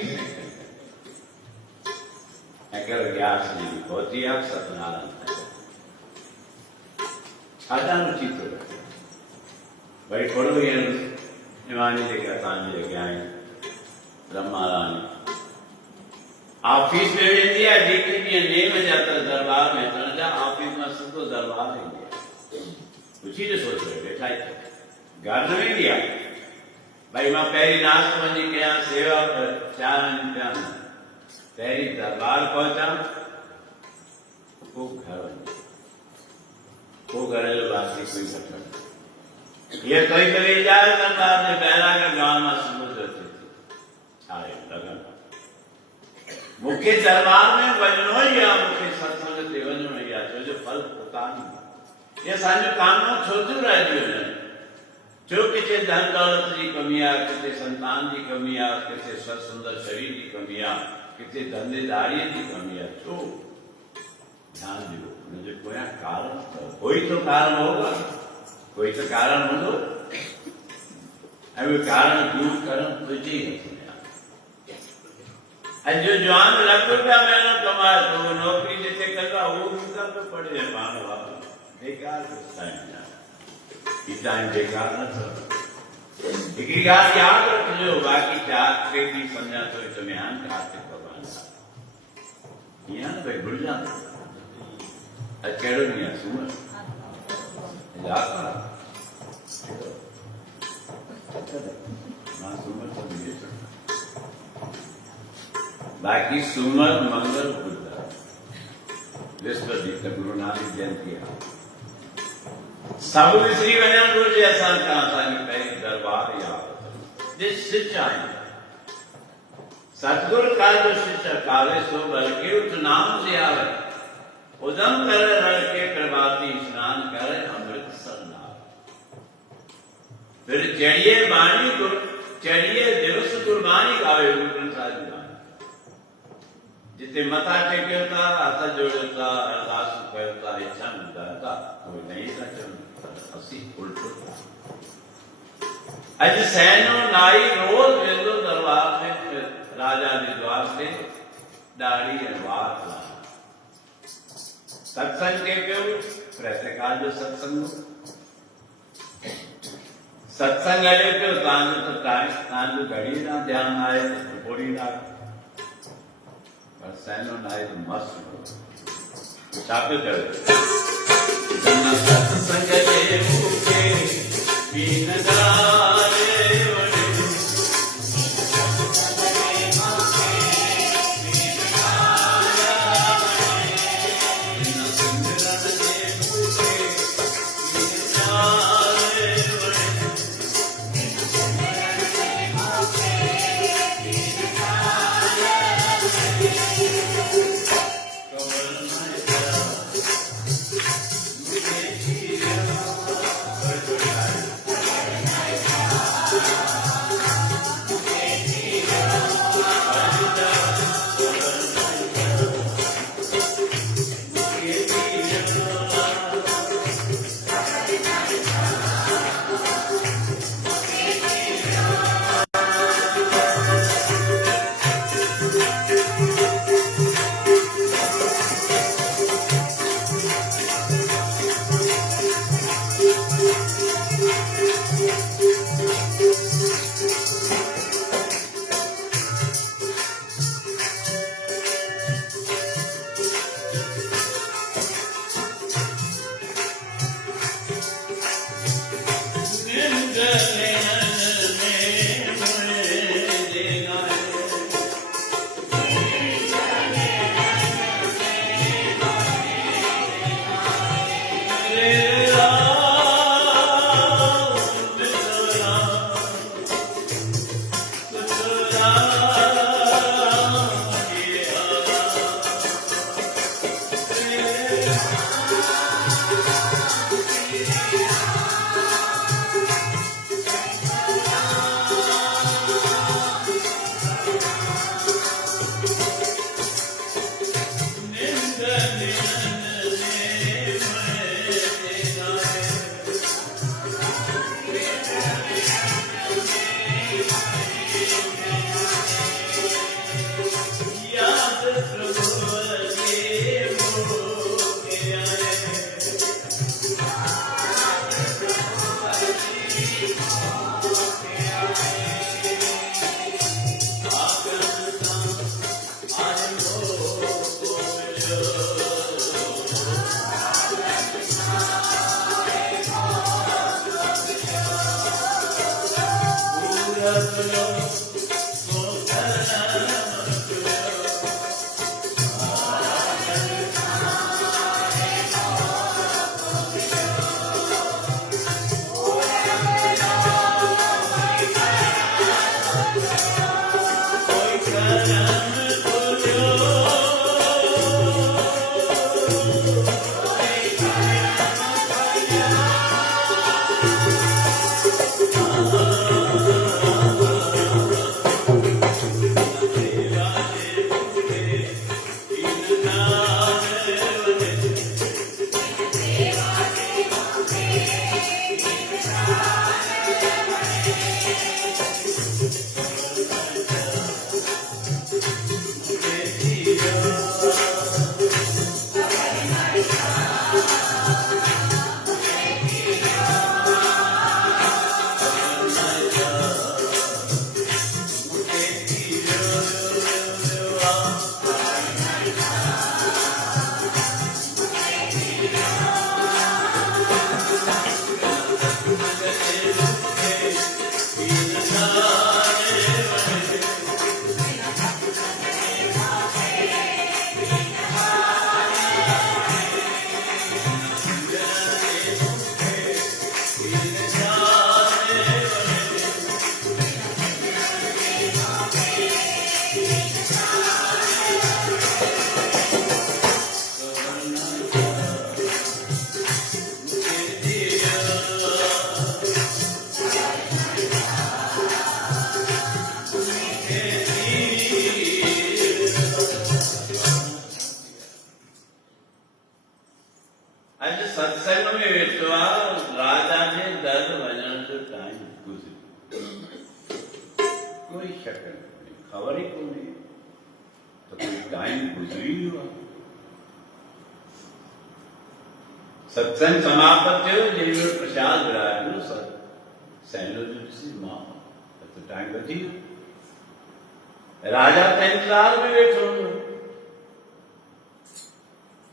ऐं कहिड़ो ग्यास जी पहुची आहे सत्यनारायण छाजा रुची थो रखे वरी थोरो हींअर निवाणी जेके असांजे अॻियां आहिनि ब्रह्मा राणी ऑफिस में वेंदी आहे जेके ॾींहं नेम जा त दरबार में अचण जा ऑफिस मां सिधो दरबार वेंदी आहे पुछी ॾिसो वेठा ई घर न वेंदी आहे भई मां पहिरीं नाश्तो वञी कयां सेवा चार वञी कयां पहिरीं दरबार पहुचां पोइ घर वञी पोइ घर जो बाक़ी कोई वठणु ये कोई तो विचार करता है पहला का गांव में समझ होती थी छाए लगन मुख्य दरबार में वञणो ई आहे मूंखे सत्संग ते वञणो ई आहे छो जो फल होता नहीं ये साजो काम छो थो रहिजी वञे जो किथे धन दौलत जी कमी आहे किथे संतान जी कमी आहे किथे सुंदर शरीर जी कमी आहे किथे धंधेदारी जी कमी आहे छो ध्यान ॾियो हुनजे पोयां कारण कोई तो कारण होगा कोई तो कारण हूंदो ऐं उहे कारण दूर करणु तुंहिंजे ई हथ में आहे ऐं जो जवान लख रुपया महीनो कमाए थो नौकिरी जिते कंदो आहे उहो बि त पढ़े पाण वारो बेकार टाइम टाइम बेकार न थियो हिकिड़ी ॻाल्हि यादि रखिजो बाक़ी चार टे ॾींहं सम्झा थो विच में आहिनि कार्तिक भॻवान जा ईअं न भई भुलिजां अॼु कहिड़ो ॾींहुं आहे सूमर यादि करा बाकी सूमर मंगल बुध विस्पति तक गुरु नानक जयंती आहे सब विसरी वञणु घुरिजे असां खां असांखे पहिरीं दरबार यादि ॾिस सिच आहे सतगुरु काल जो सिच कावे सो बल्कि उठ नाम से आवे उदम कर रड़के प्रभाती स्नान कर अमृत सरनार फिर चढ़िए बाणी चढ़िए दिवस गुरबाणी गावे गुरु ग्रंथ साहिब जी जिते मथा टेकियो था हथ जोड़ियो था अरदास कयो था इच्छा ॿुधायो था उहे नहीं था चवनि असीं उल्टो अॼु सैनो नाई रोज़ वेंदो दरबार में राजा जे द्वार ते ॾाढ़ी ऐं वार लाइ सत्संग के पियो प्रातःकाल जो सत्संग सत्संग हले पियो तव्हांजो घड़ी ना ध्यानु आहे थोरी ना पर सैनो नाई मस्त छा पियो करे सत्संग जे मूंखे बीन गारे अॼु सत्संग में वेठो आहे राजा जे दर वञण जो टाइम गुज़री कोई शक कोन्हे ख़बर ई कोन्हे त कोई टाइम गुज़री वियो आहे सत्संग समाप्त थियो जंहिं प्रसाद विरायो सैलो जो ॾिसी मां त टाइम बची वियो राजा त इंतज़ार में वेठो हुयो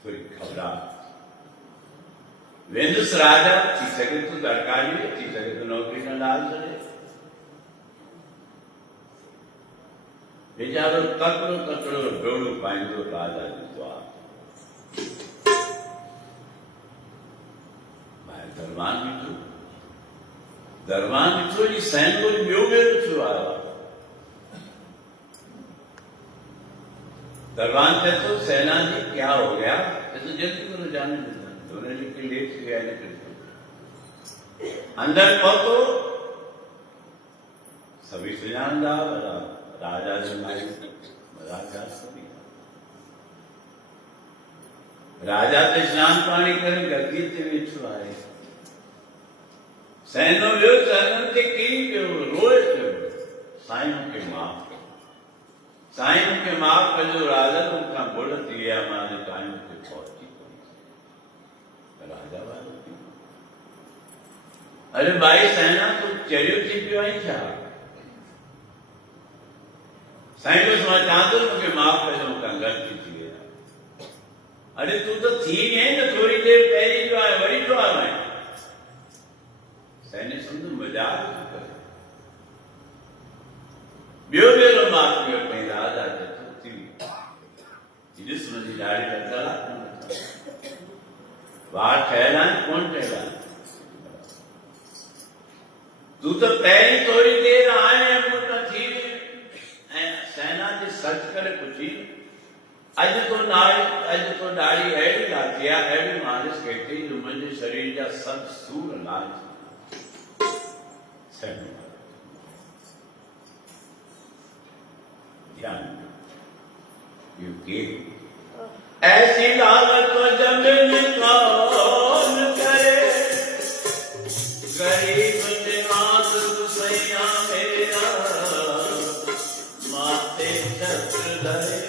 थोड़ी घबराहट वेंदुसि राजा थी सघे तो दरकारी थी सघे तो नौकरी न डाल छॾे वीचारो तकिड़ो तकिड़ो डोड़ो पाईंदो राजा जो द्वार ॿाहिरि दरबान ॾिठो जी सैन कोई ॿियो वेरो थियो आयो आहे दरबान चए थो सेना जी क्या हो गया ये तो जल्दी करो जाने देता उन्होंने लिखी लेट से गया निकल अंदर पहुंचो सभी सुजानदार राजा जो राजा सभी राजा ते स्नान पानी करे गद्दी ते वेठो आहे सैनो वियो सैनन खे की पियो रोए पियो साईं मूंखे माफ़ कयो साईं मूंखे माफ़ कजो राजा मूंखां भुल थी विया मां टाइम ते पहुची राजा वारो अरे भाई सेना तू चरियो थी पियो आई छा साईं बसि मां चवां थो मूंखे माफ़ कजो मूंखां ग़लती थी वई आहे अरे तू तो थी गई न थोड़ी देर पहिरीं जो आहे वरी तो आयो आहीं सैन्य सम्झो मज़ाक थो करे ॿियो भेरो माफ़ कयो कई राजा चए थी ॾिस मुंहिंजी ॾाढी लॻल वार ठहियल आहिनि कोन ठहियल आहिनि तूं त पहिरीं थोरी देरि आयो ऐं मूं त थी ऐं सेना जे सच करे पुछी अॼु तो ॾाढी अहिड़ी लाथी आहे अहिड़ी मालिश कई थी जो मुंहिंजे शरीर जा सभु सूर लाल ध्यान इहो केरु ऐसी लालच जमीन कौन करे गरीब दिमाग सैया मेरा माथे छत्र धरे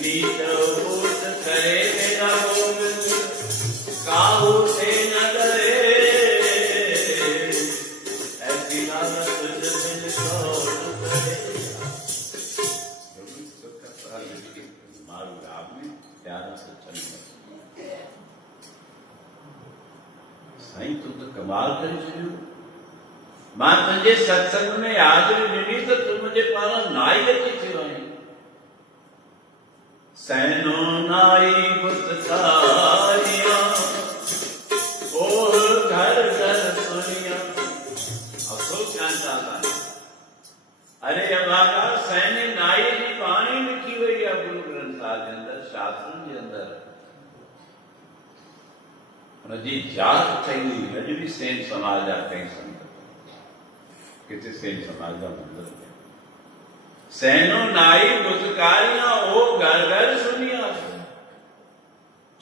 नीच ऊट करे मेरा गोविंद काहू से न डरे ऐसी लालच जमीन कौन करे मारू राम में प्यारा सत्संग साईं तुम तो कमाल करे छो मां तुझे सत्संग में हाजिरी ॾिनी तो तू मुझे पारा नाई अची थियो आहीं सैनो नाई बुतकारिया ओ घर घर सुनिया अफसोस जानता था अरे अभागा सैने नाई जी पानी लिखी हुई है गुरु ग्रंथ साहिब के अंदर शास्त्रनि के अंदर उनजी जात ठही हुई अॼु बि सेन समाज जा कई संत किथे सेन समाज जा मंदिर सैनो नाई बुतकारियां ओ घर घर सुनिया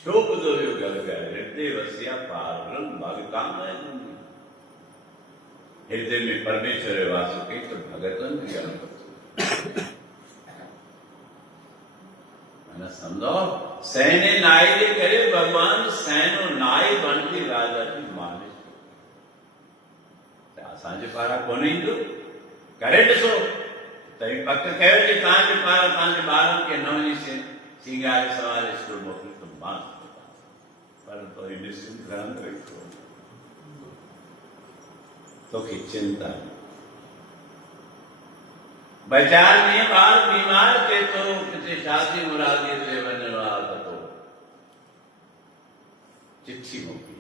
छो ॿुधो हुयो घर घर हृदय वसिया पारब्रह्म भगतान हृदय में परमेश्वर वास कई तो भगतन की ॻाल्हि मैंने समझो सैने नाई जे करे भगवान सैनो नाई बनती राजा की मालिश असांजे पारां कोन ईंदो करे ॾिसो तव्हीं पक कयो जे तव्हांजे पारां तव्हांजे ॿारनि खे न वञी सिंगारे सवारे स्कूल मोकिलियो त मां पर तो ॾिसी रहंदो ई कोन तोखे चिंता बाज़ार में ॿार बीमार थिए थो किथे शादी मुरादी ते वञिणो आहे त चिट्ठी मोकिली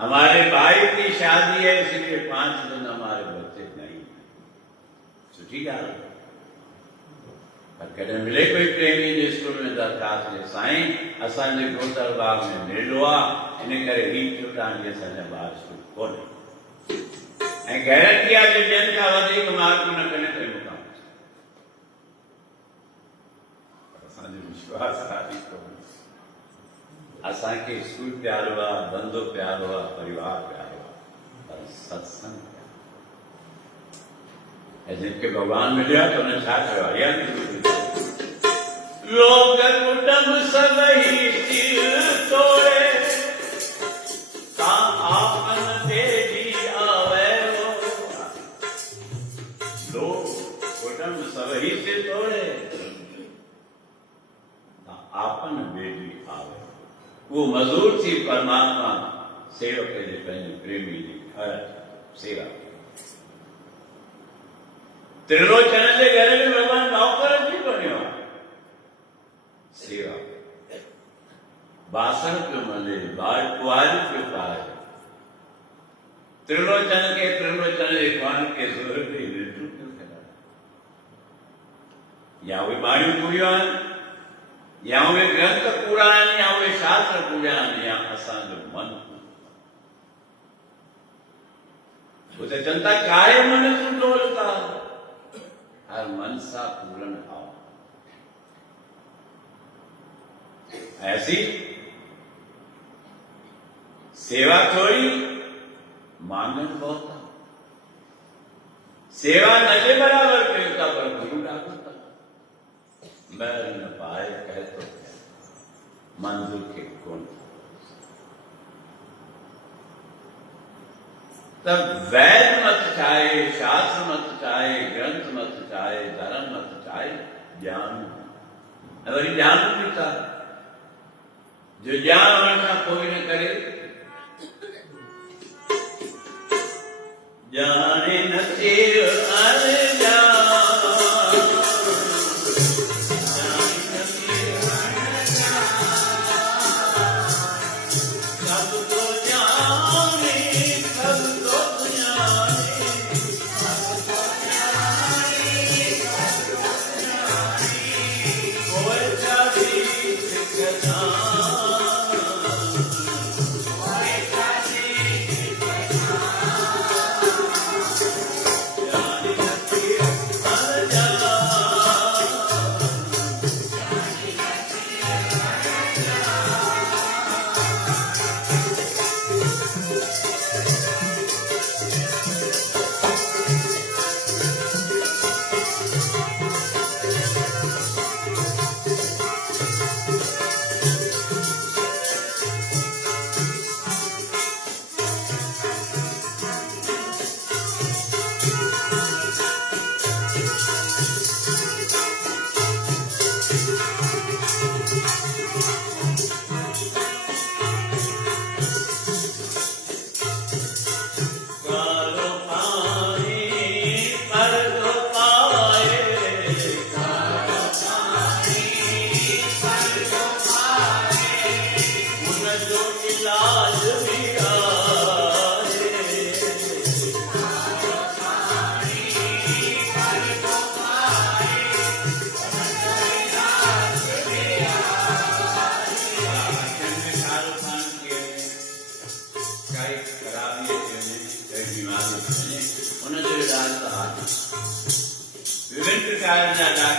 हमारे भाई की शादी है इसलिए 5 दिन हमारे बच्चे नहीं सुठी गाल पर कॾहिं मिले कोई प्रेमी जो स्कूल में दरख़्वास्त ॾे साईं असांजे गोदर बाग में मेलो आहे इन करे ही चुटाणी असांजा ॿार स्कूल कोन्हे ऐं गारंटी आहे कि ॿियनि खां वधीक मार्क न कढे त मुकाम असांजो विश्वास आहे कोन्हे असांखे स्कूल प्यारो आहे धंधो प्यारो आहे परिवार प्यारो आहे पर सत्संग ऐं जिनखे भगवान मिलियो आहे त हुन छा कयो आहे या लोग कुटुंब सभई सिर तोड़े ता आपन देवी आवे लोग कुटुंब सभई सिर तोड़े ता आपन देवी आवे वो मजदूर थी परमात्मा सेवक जे पंहिंजे प्रेमी जी हर सेवा त्रिलोचन जे घर में भगवान नौकर थी बणियो सेवा बासण पियो मले कुआरी पियो पाए त्रिलोचन के कान के जोर ते ऋतु पियो करे या उहे बाणियूं पूरियूं आहिनि या उहे ग्रंथ पूरा आहिनि या उहे शास्त्र पूरा आहिनि या असांजो मन उते जनता काहे मन तूं डोलता हर मन सा पूर्ण आओ ऐसी सेवा थोड़ी मांगन बहुत सेवा न के बराबर कयूं था पर गुरु डाको था मैल न पाए कह तो मंजिल के कौन तब वैद मत चाहे शास्त्र मत चाहे ग्रंथ मत चाहे धर्म मत चाहे ज्ञान अगर ज्ञान पीता जो ज्ञान वर्षा कोई न करे जाने न तेर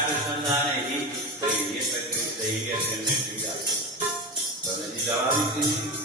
के संधाने ही सही है, तकलीफ सही है, करने की जाती तो नहीं दवा भी थी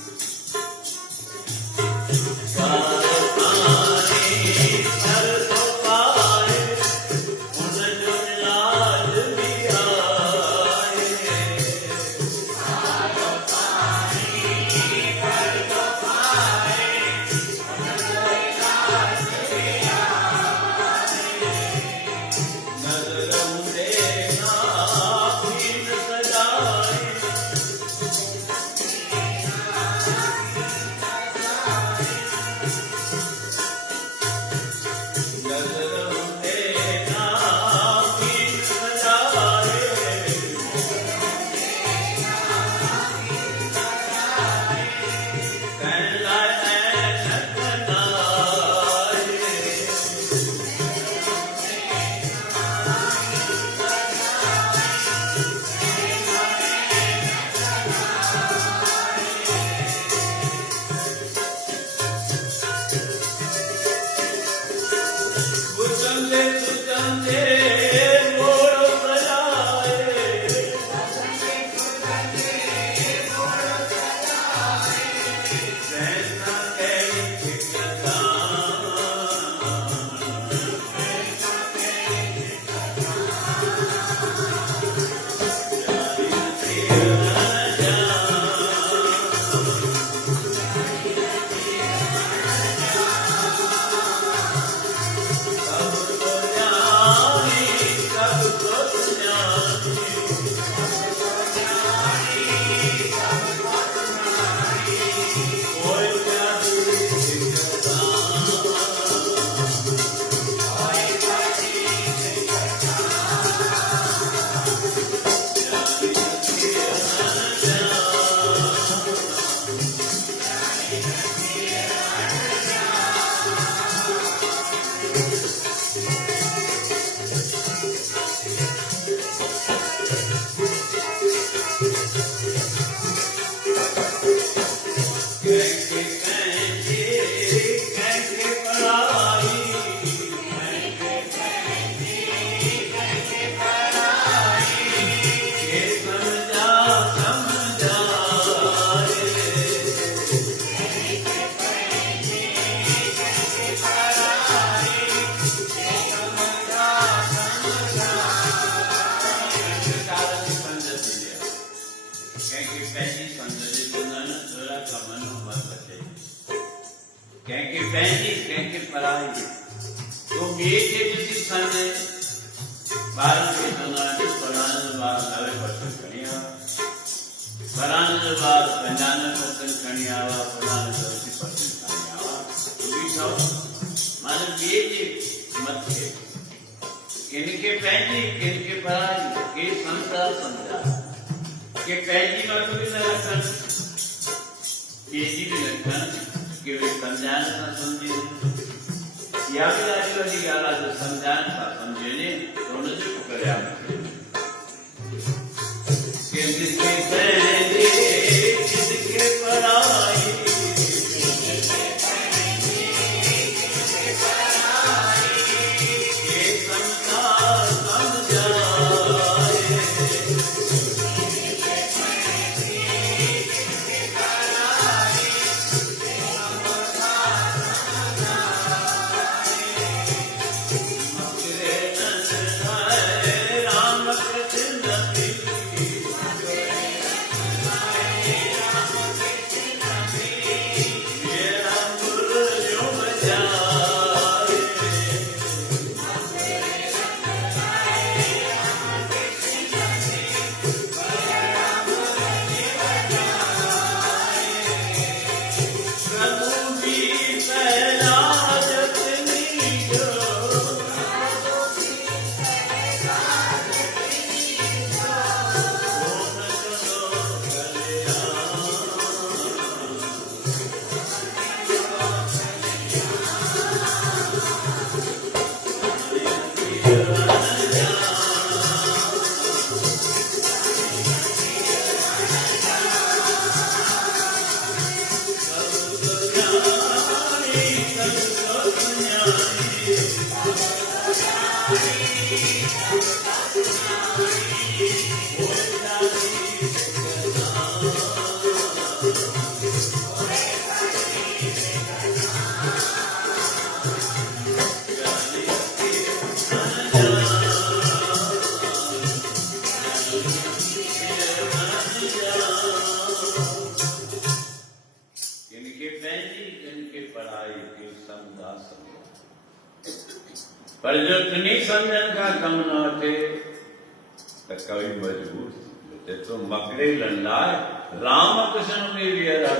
पर जो तुनी समझन का कम न थे तो कवि मजबूर थी तो मकड़े लंडाए राम कृष्ण में विहरा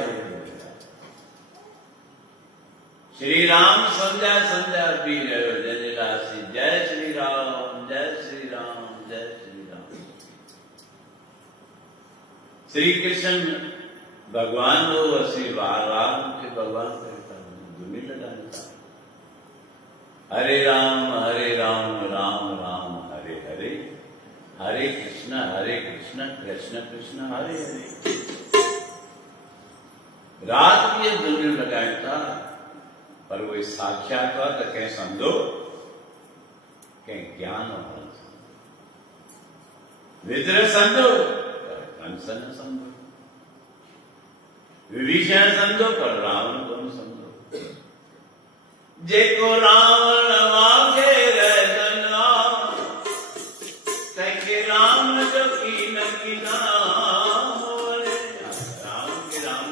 श्री राम संध्या संध्या पी रहे जय दासी जय श्री राम जय श्री राम जय श्री राम। श्री कृष्ण भगवान वो असी राम के भगवान कहता दुनी लगाता हरे राम राम राम हरे हरे हरे कृष्ण कृष्ण कृष्ण हरे हरे। रात भी दुनिया लगाता पर वो साक्षात हुआ तो कहीं समझो कहीं ज्ञान और विद्र समझो कंसन समझो विभीषण समझो पर रावण को न समझो जेको रावण वागे रहना तैके राम जो की न की नाम राम के नाम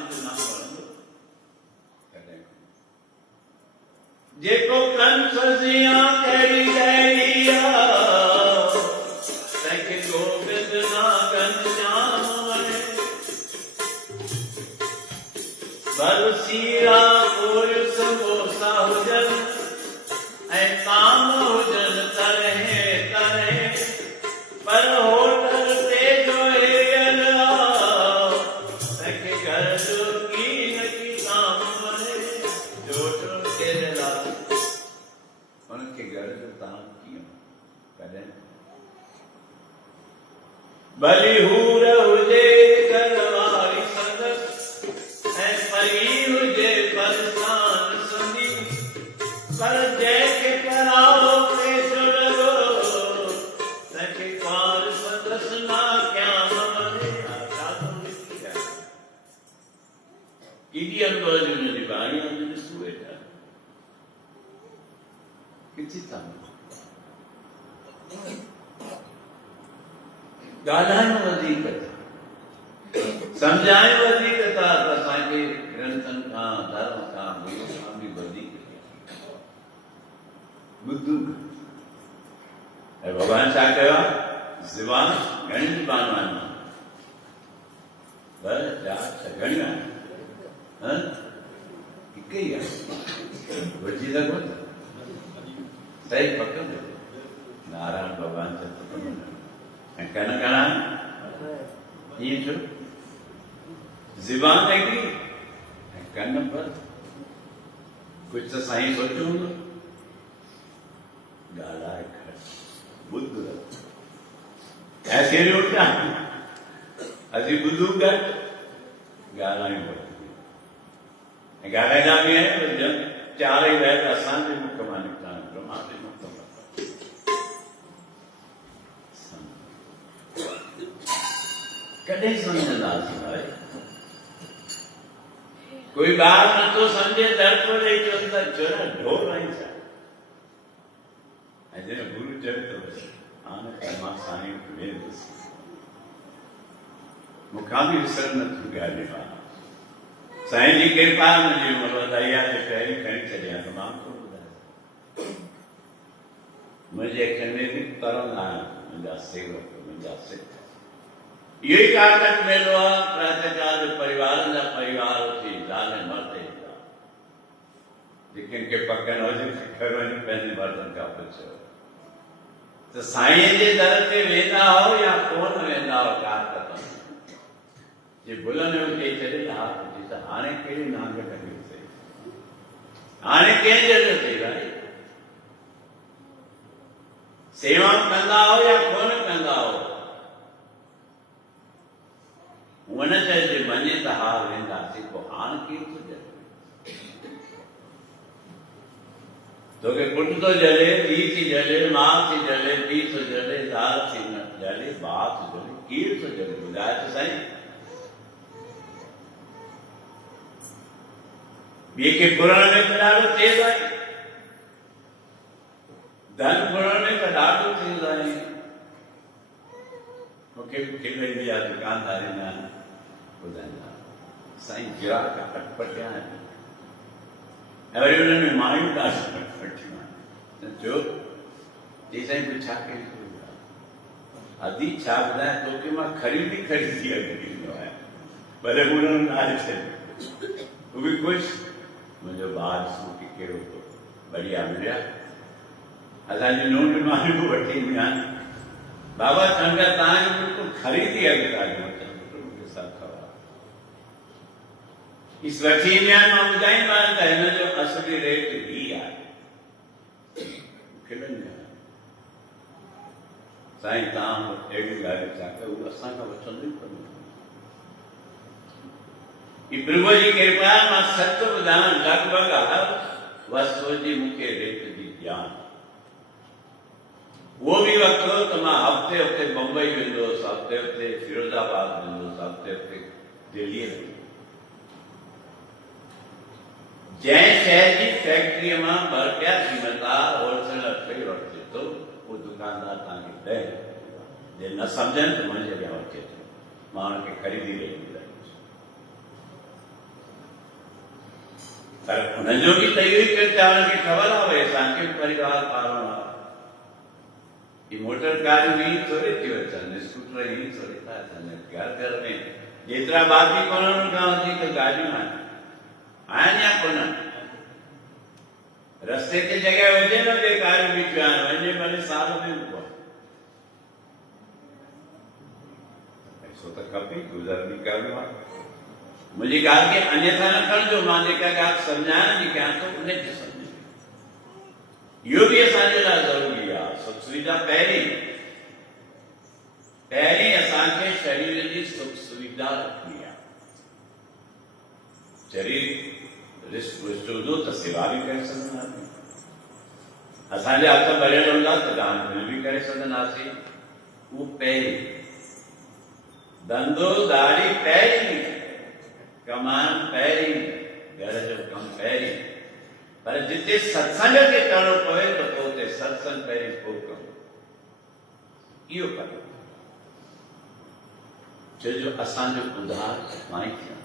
पढ़ो जेको कंस जिया करी गैया तैके गोविंद ना घनश्याम बरसीरा कोई समोसा हुजन ऐ काम हुजन तरहे तरहे पर होटल ते जो हेरियल तैके घर जो की न की काम बने जोटल केरला उनके घर जो ताम किया करें बलिहूर हुजे करवारी संगत ऐ परी हुजे परसान संदी पर जय के कराओ के सुरगो तके पार सदसना क्या मने आशा तो लिखी है कीदी अनवर जो निभाई हमने सुए था किसी ताम गालान वधीक था समझाए वधीक था तो असांखे ग्रंथन खां धर्म खां गुरू खां बि वधीक बुद्धू ऐं भॻवान छा कयो आहे ज़ुबान घणी ज़ुबान आहिनि ॿ चारि छह घणियूं आहिनि हिकु ई आहे घुरिजी सघो सही पकड़ो नारायण भॻवान चए ऐं कन घणा ईअं छो ज़ुबान हिकिड़ी ऐं कन पर कुझु त साईं सोचियो हूंदो ॻाल्हाए घटि ॿुध ऐं उल्टा असीं ॿुधूं घटि ॻाल्हायूं घटि ऐं ॻाल्हाईंदा बि आहियूं चारई बैत असांजे मुख मां निकिता ब्रह्मा जे मुख मां कॾहिं सम्झंदासीं भाई कोई ॿार नथो सम्झे दर को ॾेई चवनि था छोरा ढोर आई छा ऐं जॾहिं गुरू चयो त हाणे मां साईं वटि वेंदुसि मूंखां बि विसर नथियूं ॻाल्हियूं साईं जी कृपा मुंहिंजी उमिरि वधाई आहे जो पहिरीं खणी छॾियां त मां कोन ॿुधायां मुंहिंजे अखियुनि में बि तरंदा आहिनि मुंहिंजा सेवक मुंहिंजा सिख इहो ई काकट मेलो आहे प्रातःकाल जो परिवारनि जा परिवार थी ज़ाल मर्द जेके खे पक न हुजे घर वञी पंहिंजे मर्दनि खां पुछो त साईं जे दर ते वेंदा हो या कोन वेंदा हो काकट जे भुलनि में चई छॾे त हा पुछी त हाणे कहिड़ी नांग कढी अथई हाणे कंहिं जॻह ते भाई सेवा कंदा हो या कोन कंदा हो हुन चइजे मञे त हा वेंदासीं पोइ हाणे कीअं थो जले तोखे पुटु थो जले धीउ थी जले माउ थी जले पीउ थो जले ज़ाल थी न जले भाउ थो जले कीअं थो जले ॿुधाए त साईं ॿिए खे घुरण में त ॾाढो तेज़ आहे धन घुरण में त ॾाढो तेज़ आहे मूंखे बि खिल ईंदी आहे दुकानदारी में ॿुधाईंदा साईं गिराक अटपटिया आहिनि ऐं वरी हुननि में मायूं ॾाढियूं अटपटियूं आहिनि जो जैसे ही कुछ छाप के अधी छाप दा तो कि मैं खरीदी है भले उन्होंने ना थे वो भी कुछ मुझे बाहर सू के केरो बढ़िया मिलिया असांजी नोट मानी को वठी मियान बाबा चंगा ताज बिल्कुल खरीदी है के साथ खवा इस वठी मियान मां ॿुधाई मान त हिन जो असली रेट ही आहे खिलन साईं तव्हां अहिड़ी ॻाल्हि छा कयो उहो असांखां वठंदो ई कोन्हे प्रभु जी कृपा मां सच ॿुधायां लॻभॻि हर वस्तु जी मूंखे रेट जी ॼाण वो भी वक्त हो तो मैं हफ्ते हफ्ते बम्बई वेंदुसि हफ्ते हफ्ते फिरोजाबाद वेंदुसि हफ्ते हफ्ते दिल्ली जंहिं शहर जी फैक्ट्रीअ मां ॿ रुपया क़ीमतदार होलसेलर ठही वठिजे थो उहो दुकानदार तव्हांखे ॾह जे न सम्झनि त मुंहिंजे अॻियां वठे थो मां हुनखे ख़रीदी रही पर हुनजो बि त इहो ई करता हुनखे ख़बर आहे भई असांखे बि परिवार पालणो आहे मोटर गाड़ियूं ही थोड़ी थी अचनि स्कूटर ही थोड़ी था अचनि घर में जेतिरा बाक़ी कोन खां वधीक गाॾियूं आहिनि या कोन रस्ते ते जॻह हुजे न जे गाॾियूं बीठियूं आहिनि वञे भले साल में बि पैसो त खपे गुज़र बि करिणो आहे मुंहिंजी ॻाल्हि खे अन्यथा न खणिजो मां जेका ॻाल्हि सम्झायां थी कयां थो उनखे सम्झो इहो बि असांजे लाइ ज़रूरी आहे सुख सुविधा पहिरीं असांखे शरीर जी सुख सुविधा रखणी आहे शरीर रिष्ट पुष्ट हूंदो त सेवा बि करे सघंदासीं असांजा हथ भरियल हूंदा त दान पुण्य बि करे सघंदासीं उहो पहिरीं धंधो दाड़ी पहिरीं कमान पहिरीं घर जो कमु पहिरीं पर जिते सत्संग खे करणो पवे त पोइ उते सत्संग पहिरीं पोइ कमु इहो कमु छो असांजो उधार मां ई थिया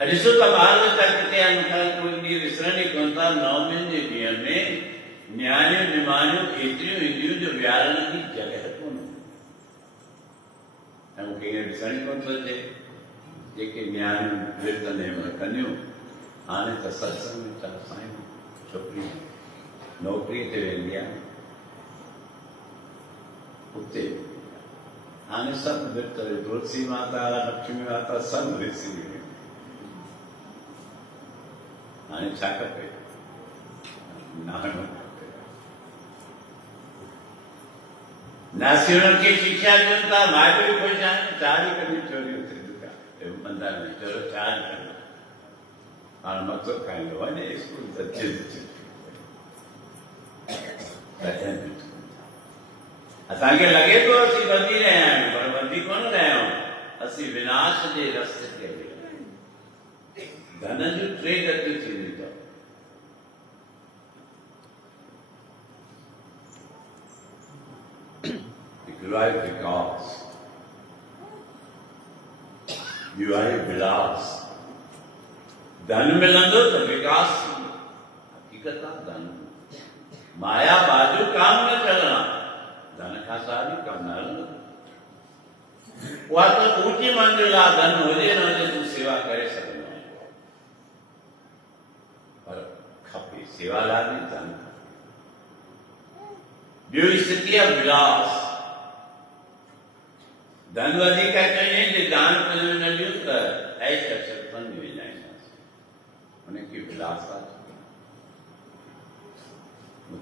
ॾिसो त ॿार बच्चा किथे आहिनि कोई ॾींहुं विसरण ई कोन था नवमियुनि जे ॾींहं में न्याणियूं निमाणियूं एतिरियूं ईंदियूं जो विहारण जी जॻह कोन ऐं मूंखे ईअं ॾिसण ई कोन थो अचे जेके न्याणियूं विर्त नेम कंदियूं हाणे त सत्संग में छा साईं छोकिरी नौकरीअ ते वेंदी आहे उते हाणे सभु विर्त तुलसी माता लक्ष्मी माता सभु विसी हाणे छा खपे नासियुनि खे शिक्षा ॾियनि था माइट बि ख़ुशि आहिनि चार ई कॾहिं चोरियूं थियूं मंदर में चलो चार कंदा हाणे मथो खाईंदो वञे स्कूल त असांखे लॻे थो असीं वधी रहिया आहियूं पर वधी कोन रहिया आहियूं असीं विनाश जे रस्ते ते हली धन जूं टे गतियूं थींदियूं अथव हिकिड़ो आहे विकास ॿियो आहे विलास धन मिलंदो त विकास थींदो हक़ीक़त आहे धन माया बाजू काम न करणा धन खां सारी कम न हलंदो उहा त ऊंची मंज़िल आहे धन हुजे न हुजे तूं सेवा करे सघंदो आहीं पर खपे सेवा लाइ बि धन ॿियो स्थिति आहे विलास धन वधीक कजे जे दान पुण्य न ॾियूं त ऐश शक्तनि में विञाईंदासीं उनखे विलास आहे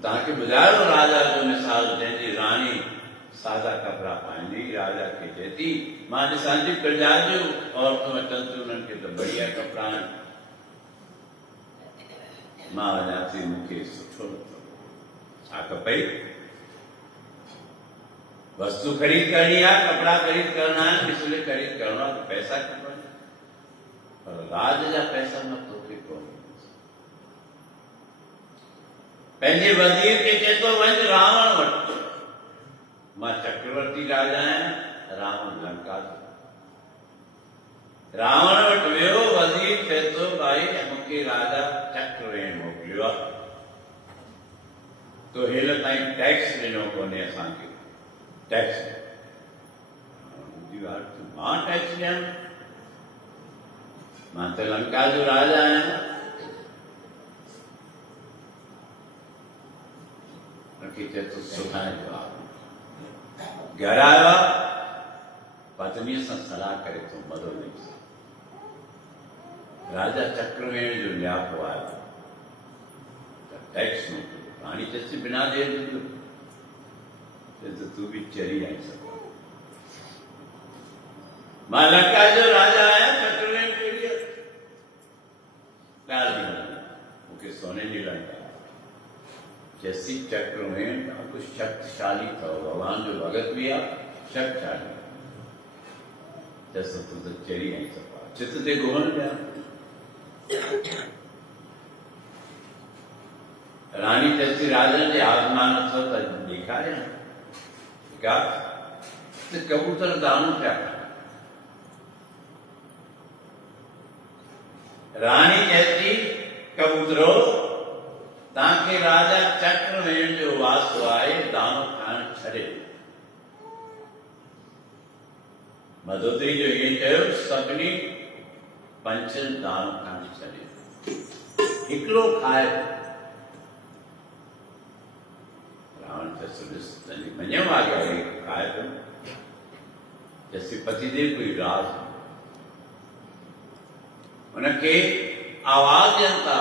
तव्हांखे ॿुधायो राजा जो मिसाल जंहिंजी राणी सादा कपिड़ा पाईंदी राजा खे चए थी मां ॾिसां थी प्रजा जूं औरतूं अचनि थियूं उन्हनि खे त बढ़िया कपिड़ा आहिनि मां वञा थी मूंखे सुठो नथो छा खपे वस्तु खरीद करणी आहे कपिड़ा खरीद करणा आहिनि इसलिए खरीद करणो आहे त पैसा खपनि पर राज जा पैसा न तोखे कोन पंहिंजे वज़ीर खे चए थो वञ रावण वटि मां चक्रवर्ती राजा आहियां रावण लंका जो रावण वटि वियो वज़ीर चए थो भाई मूंखे राजा चक्रवेण मोकिलियो आहे तो हेल ताईं टैक्स ॾिनो कोन्हे असांखे, टैक्स मां टैक्स ॾियां, मां त लंका जो राजा आहियां। चए तो सुभाणे जवाब घर आयो, पत्नीअ सां सलाह करे तो मदो ॾेई। राजा चक्रवेण जो न्यापो आयो त टैक्स मोकिलियो। राणी चयसि बिना देर तो तू भी चरी आई सको, मां लंका जो राजा आया, चक्रवेण कहिड़ी ॻाल्हि मूंखे सोने जी लंका। जैसी चक्रवेण ॾाढो शक्तिशाली अथव, भगवान जो भगत भी आहे, शक्तिशाली। जैसे तू तो चरी आई सको, चित ते घुमण ॾिया। रानी चयसि राजा जे आसमान अथव त ॾेखारियां, का त कबूतर दानो पिया खाइनि। रानी चयसि कबूतरो तव्हांखे राजा चक्रवेण जो वास्तो आहे, दानो खाइण छॾे। मदोदरी जो ईअं चयो, सभिनी पंछियुनि दानो खाइण छॾे, हिकिड़ो खाए। रावण चयसि तुंहिंजी मञण वारी आहे, खाए थो। जैसे पतिदेव कोई राज उनखे आवाज़ ॾियनि था,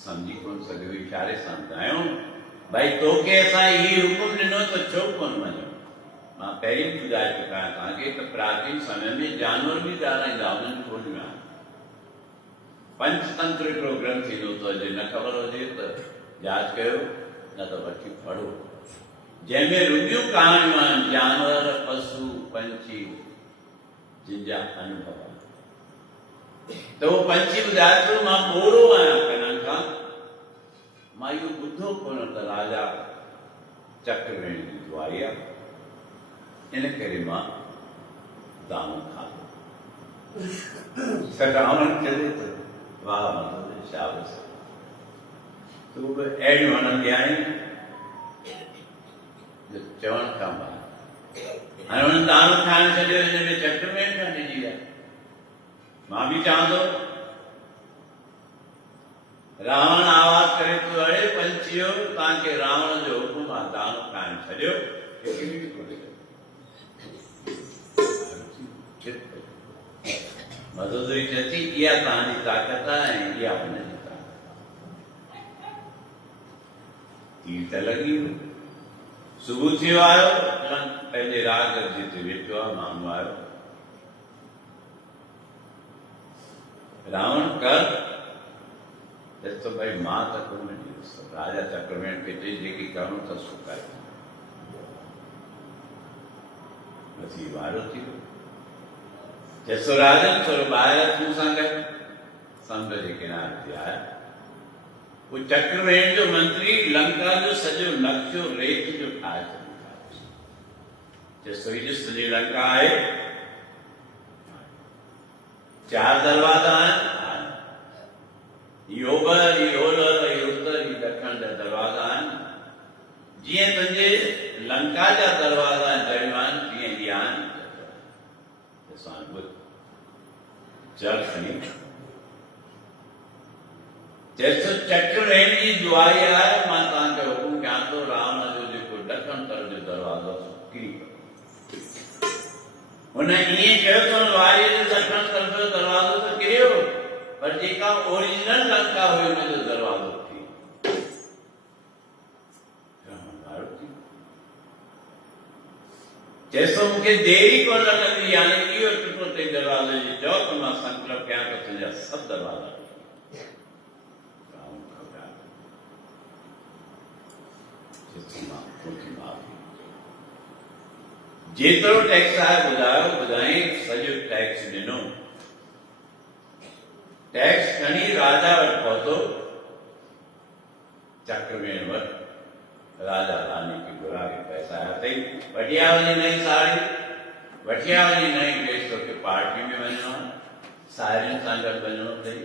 समझी कोन सघियो, इशारे सां ॿुधायूं भाई तोखे असां ही हुकुम ॾिनो त छो कोन मञो। मां पहिरीं ॿुधाए चुका आहियां तव्हांखे त प्राचीन समय में जानवर भी ॻाल्हाईंदा, उन्हनि खोज में पंचतंत्र हिकिड़ो ग्रंथ थींदो अथव, जे न ख़बर हुजे त यादि कयो, न त वठी पढ़ो, जंहिंमें रुॻियूं कहाणियूं आहिनि जानवर, पशु, पंछी जिनजा अनुभव। तो वो पंछी ॿुधाए थो, मां ॿोड़ो आहियां कननि खां, मां इहो ॿुधो कोन त राजा चक्रवेण जी दुआई आहे, इन करे मां दानो खाधो। रावण चवे थो वाह मदोदरी शाबाश, तूं बि अहिड़ियूं हणंदी आहीं जो चवण खां ॿाहिरि। हाणे हुननि दानो खाइण छॾियो, हिन में चक्रवेण खां ॾिजी विया। मां भी चवां थो, रावण आवाज़ करे तो, अड़े पंछियो तव्हांखे रावण जो हुकुम आहे, दानो खाइण छॾियो। मदोदरी चए थी इहा तव्हांजी ताक़त आहे ऐं इहा हुनजी ताक़त। तीर त लॻी वियो। सुबुह थियो आयो, पंहिंजे राज जिते वेठो आहे, माण्हू आयो, रावण कर तो भाई मां त कोन ॾींदुसि, राजा चक्रवेण खे चई जेकी करणो अथसि सो करे। बसि वारो थी वियो। चएसि राजन थोरो ॿाहिरि तूं सां गॾु, समुंड जे किनारे ते आया। वो चक्रवेण जो मंत्री लंका जो सॼो नक्शो रेत जो ठाहे छॾियो। चएसि ॾिस तुंहिंजी लंका आहे, 4 दरवाजा आहिनि, इहो ओभर, इहो ओलह, इहो उत्तर, इहो ॾखण जा दरवाजा आहिनि। जीअं तुंहिंजे लंका जा दरवाजा जड़ियूं आहिनि, तीअं इहा आहिनि। जल खणी चएसि चक्रवेण जी दुआई आहे, मां तव्हांखे हुकुम कयां थो, रावण जो जेको ॾखण तरफ़ जो दरवाज़ो किरी पयो। हुन ईअं कयो त वारीअ जे ॾखण तरफ़ जो दरवाज़ो त किरियो, पर जेका ओरिजिनल लंका हुई हुनजो दरवाज़ो थी चएसि मूंखे देरी कोन लॻंदी, यानी इहो टुकड़ो ते दरवाज़े जी चओ त मां संकल्प कयां त तुंहिंजा सभु दरवाज़ा जेतिरो टैक्स आहे ॿुधायो, ॿुधाई सॼो टैक्स ॾिनो। टैक्स खणी राजा वटि पहुतो, चक्रवेण वटि। राजा रानी खे घुराए पैसा आया अथई, वठी आ वञी नई साड़ी, वठी आ वञी नई ड्रेस, तोखे पार्टी में वञिणो आहे, साहेड़ियुनि सां गॾु वञिणो अथई।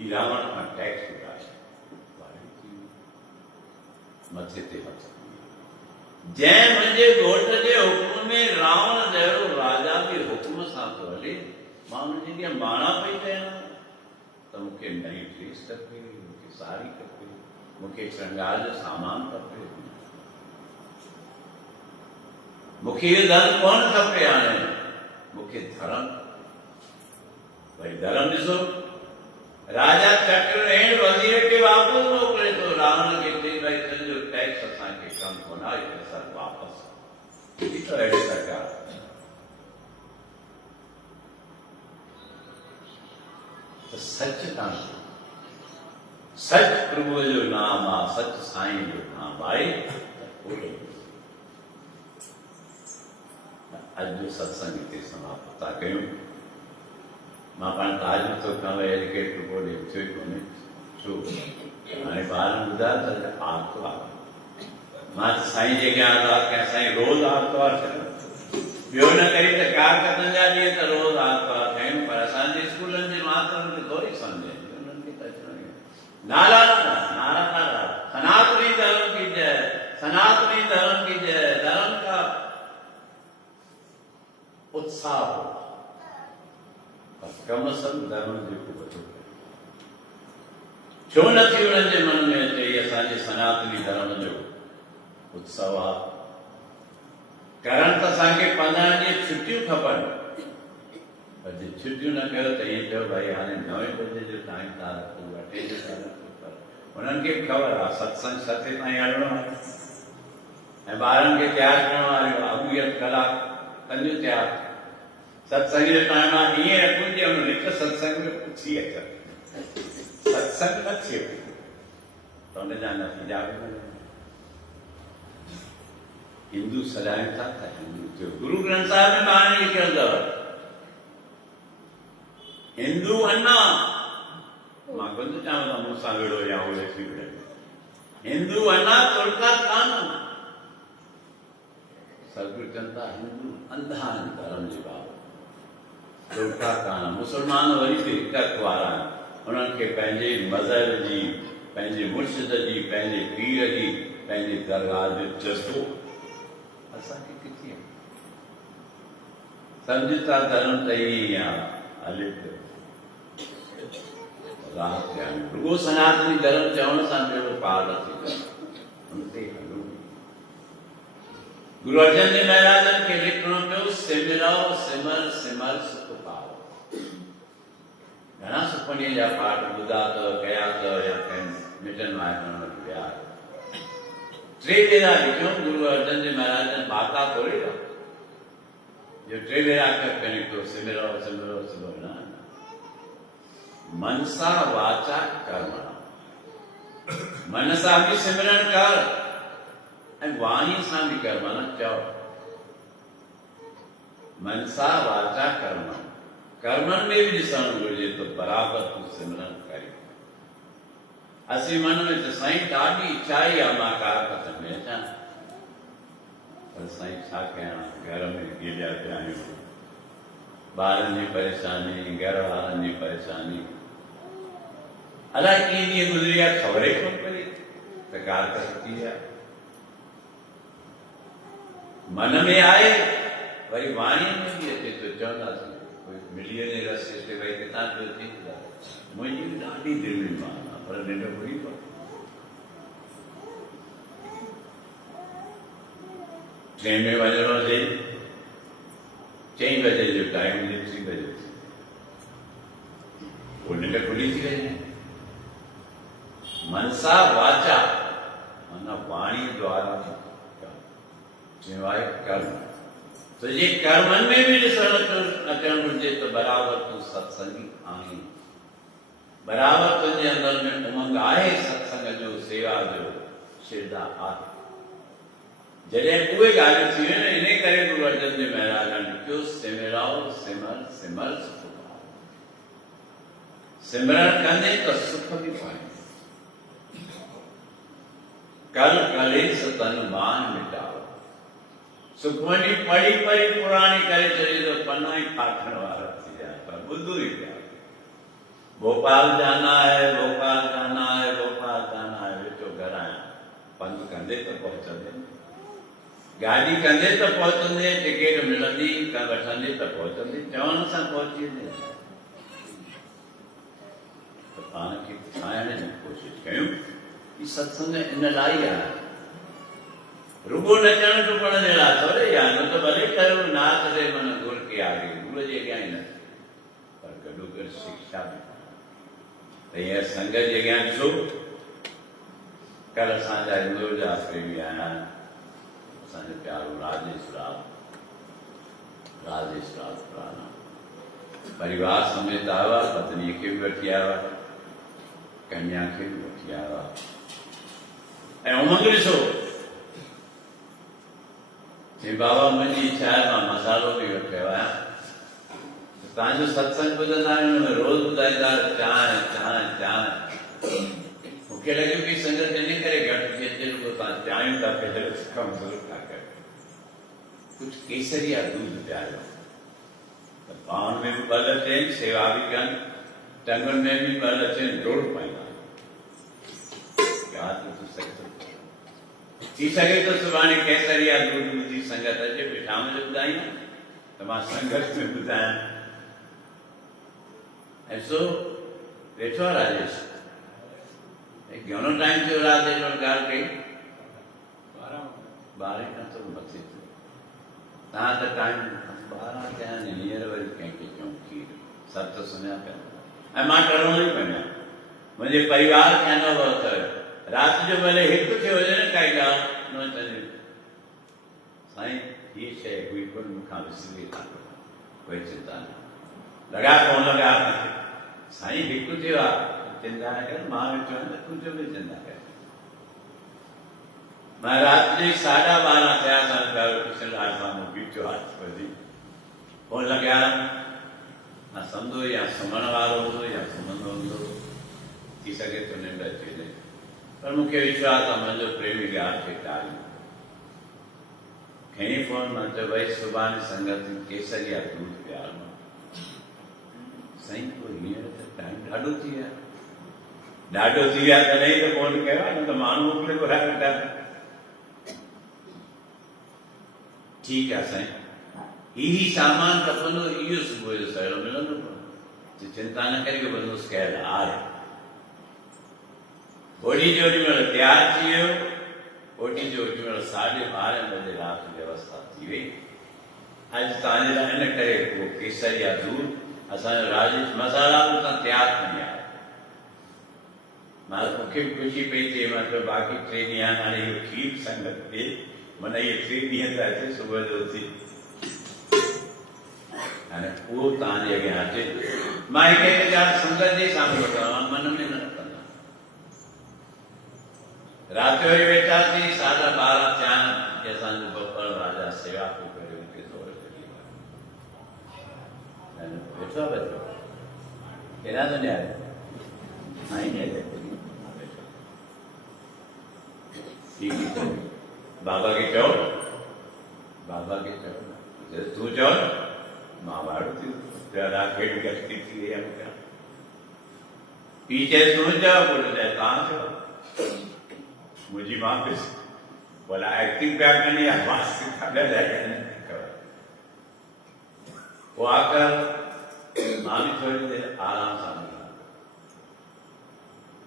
ई रावण का टैक्स उठाए मथे ते हथ जंहिं मुंहिंजे घोट जे हुकुम में रावण जहिड़ो राजा जे हुकुम सां थो हले मां हुनजी ॾींहुं माणा पई कयां त मूंखे नई ड्रेस खपे मूंखे साड़ी खपे मूंखे श्रंगार जो सामान खपे मूंखे इहो धन कोन खपे हाणे मूंखे धर्म भई धर्म ॾिसो राजा चक्रवेण वज़ीर खे वापसि मोकिले थो रावण खे चई भई तुंहिंजो टैक्स असांखे कमु कोन आहे पैसा वापसि त अहिड़ी सरकार त सच कान सच प्रभु जो नाम आहे सच साईं जो नाम आहे अॼु जो सत्संग हिते समाप्त था कयूं मां पाण ताज थो कयां एजुकेट को थियो ई कोन्हे छो हाणे ॿारनि ॿुधायो त आर्तवार मां साईं जे अॻियां अरदास कयां साईं रोज़ आर्तवार कयो ॿियो न करे त कारकतनि जा ॾींहं त रोज़ आर्तवार कयूं पर असांजे स्कूलनि जे मास्तरनि खे थोरी सम्झे उन्हनि खे त अचणो नाला नारा नारा सनातनी धर्म की जय सनातनी धर्म की जय धर्म का उत्साह हो कम सब धर्म जेको वधो छो नथी उन्हनि जे मन में अचे असांजे सनातनी धर्म जो उत्सव आहे करण त असांखे 15 ॾींहं छुटियूं खपनि पर जे छुटियूं न कयो त ईअं चयो भई हाणे 9 बजे जो टाइम था रखो 8 जो था रखो पर उन्हनि खे बि ख़बर आहे सत्संग 7 ताईं हलणो आहे ऐं ॿारनि खे तयारु करणो आहे अॻु कलाक कंदियूं तयारु सत्संग जो टाइम आहे ईअं रखूं जे हुन हिकु सत्संग में पुछी अच सत्संग न थियो त हुनजा नतीजा बि न हिंदू सॾाइनि था त हिंदू थियो गुरु ग्रंथ साहिब में ॿारनि लिखियल अथव हिंदू अन्ना मां कोन थो चवां त मूंसां विड़ो या उहे थी विड़े हिंदू अन्ना तुर्का कान सतगुरु चवनि था हिंदू अंधा आहिनि धर्म जे बाबति तुर्का कान मुस्लमान वरी बि हिकु वारा आहिनि उन्हनि खे पंहिंजे मज़हब जी पंहिंजे मुर्शिद जी पंहिंजे पीर जी पंहिंजे दरगाह जो जज़्बो असांखे किथे सम्झ था धर्म त ईअं आहे हले पियो रुगो सनातनी धर्म चवण सां ॿियो पार नथी करे हुन ते हलूं गुरु अर्जन देव महाराजन खे लिखणो पियो सिमरो सिमर सिमर सुख पाओ घणा सुखमनीअ जा पाठ ॿुधा अथव कया अथव या कंहिं मिटनि माइटनि वटि विया 3 भेरा लिखियो गुरु अर्जन देव महाराजन बाका थोरी जो 3 भेरा अखर निकितो सिमरो सिमरो सिमरो न मनसा वाचा कर्मणा मन सां बि सिमरन कर ऐं वाणी सां बि कर माना चओ मनसा वाचा कर्म कर्मनि में बि ॾिसणु घुरिजे त बराबरि तूं सिमरन करी असीं मन में त साईं ॾाढी इच्छा ई आहे मां कारकत में अचां पर साईं छा कयां घर में गिलिया पिया आहियूं ॿारनि जी परेशानी घर वारनि जी परेशानी अलाए कीअं ॾींहं गुज़री आहे ख़बर ई कोन पई त कारकत थी आहे मन में आहे वरी वाणीअ में बि अचे थो चवंदासीं कोई मिली वञे रस्ते ते भई किथां पियो थी मुंहिंजी बि ॾाढी दिलि में मान आहे पर निंड घुरी पए 3 में वञणो हुजे 4 बजे जो टाइम 3 बजे वो निंड खुली थी वञे मनसा वाचा माना वाणी द्वारा कर्म तो ये कर्मनि में भी ॾिसणु अचणु घुरिजे त बराबरि तूं सत्संगी आहीं बराबरि तुंहिंजे अंदरि में उमंग आहे सत्संग जो सेवा जो श्रद्धा आहे जॾहिं उहे ॻाल्हियूं थी वियूं इन करे गुरु अर्जन देव महाराज लिखियो सिमराओ सिमर सिमर सुख पाओ सिमरण कंदे त सुख बि पाए कल कलेश तन मान मिटाओ सुखमनी पढ़ी पढ़ी पुराणी करे छॾी तो पन्ना ई फाटण वारा थी विया पर ॿुधो ई पिया भोपाल जाना है, भोपाल जाना है, भोपाल जाना है, वेठो घर आया पंध कंदे तो पहुंचंदे, गाड़ी कंदे तो पहुंचंदे, टिकट मिलंदी का वठंदे तो पहुंचंदे, चवण सां पहुची वेंदे। तो पाण खे ठाहिण जी कोशिश कयूं। ही सत्संग इन लाइ आहे, रुगो नचण टुपण जे लाइ थोरे या न त भले कयो नाच रे मन गुर के आगे, गुर जे अॻियां ई न, पर गॾोगॾु शिक्षा बि। त हीअं संगत जे अॻियां ॾिसो, कल्ह असांजा इंदौर जा प्रेमी आया, असांजो प्यारो राजेश राज पुराना परिवार समेत आया, पत्नी खे बि वठी आया, कन्या खे बि वठी आया। ऐं उमंग ॾिसो, चई बाबा मुंहिंजी इच्छा आहे मां मसालो बि वठी आया। तव्हांजो सत्संग ॿुधंदा आहियूं, हुन में रोज़ ॿुधाईंदा चांहि चांहि चांहि। मूंखे लॻे पई संगत इन करे घटि थी अचे, रुगो तव्हां चाहियूं था पिया कमु ज़रूरु था कयो। कुझु केसरिया दूध पियारियो, त पाण में बि ॿल अचनि, सेवा बि कनि, टंगुनि में बि ॿल अचनि, डोड़ पाईंदा। थी सघे तो सुभाणे केसरिया दूध जी संगत अचे, शाम जो ॿुधाईं त मां संगत में ॿुधायां। ऐं सो वेठो आहे राजेश, घणो टाइम थियो राति जो ॻाल्हि कई, 12 खां थोरो मथे थियो। तव्हां त टाइम 12 थिया आहिनि, हींअर वरी कंहिंखे चऊं खीर, सत सुम्हिया पिया। ऐं मां टणो ई पियो, मुंहिंजे परिवार खे अनुभव कयो। राति जो भले हिकु थियो हुजे न काई ॻाल्हि, न चवंदी साईं हीअ शइ हुई पर मूंखां विसरी था, कोई चिंता न, लॻा फोन लॻा साईं हिकु थियो आहे, चिंता न कर, मां वेठो आहियां त तूं जो बि चिंता कर। मां राति जो 12:30 थिया, असांजो प्यारो कृष्णलाल साम्हूं बीठो, हाथ वधी फोन लॻाया, मां सम्झो या सुम्हण वारो हूंदो या सुम्हंदो हूंदो, थी सघे तो निंड अची वञे, पर मूंखे विश्वास आहे मुंहिंजो प्रेमी ॻाल्हि खे टारियो। खणी फोन, मां चयो भई सुभाणे संगत केसरिया दूध पियारणो। साईं पोइ हींअर त टाइम ॾाढो थी विया, तॾहिं त फोन कयो आहे, न त माण्हू मोकिले घुराए वेठा। ठीकु आहे साईं, ही सामान खपंदो, इहो सुबुह जो सवेल मिलंदो, चिंता न करी, बंदोबस्तु कयल आहे। ओॾी जो ओॾी महिल तयारु थी वियो, ओॾी जो ओॾी महिल 12:30 बजे राति व्यवस्था थी वई। अॼु तव्हांजे लाइ इन करे उहो केसरिया दूध असांजो राजेश मसाला बि तव्हां तयारु खणी आया। मूंखे बि ख़ुशी पई थिए, मां चयो बाक़ी 3 ॾींहं हाणे इहो खीर संगत थे, माना इहे 3 ॾींहं त अचे, सुबुह जो उथी हाणे उहो तव्हांजे अॻियां अचे। मां हिकु ॻाल्हि संगत जे साम्हूं वठां, मन में न रखंदा। राति जो वेठासीं, 12:30 थिया, असांजो बब्बर राजा सेवा पियो करे, मूंखे ज़ोर वेठो आहे बचो केॾा थो ॾियारे बाबा खे चओ, तूं चओ मां वाड़ो थी खेॾ गश्ती थी वई आहे। पीउ चए तूं चओ, पुटु चए तव्हां चओ, मुंहिंजी मां बि भला एक्टिंग पिया कनि या मां पोइ आख़िर मां बि थोरी देरि आराम सां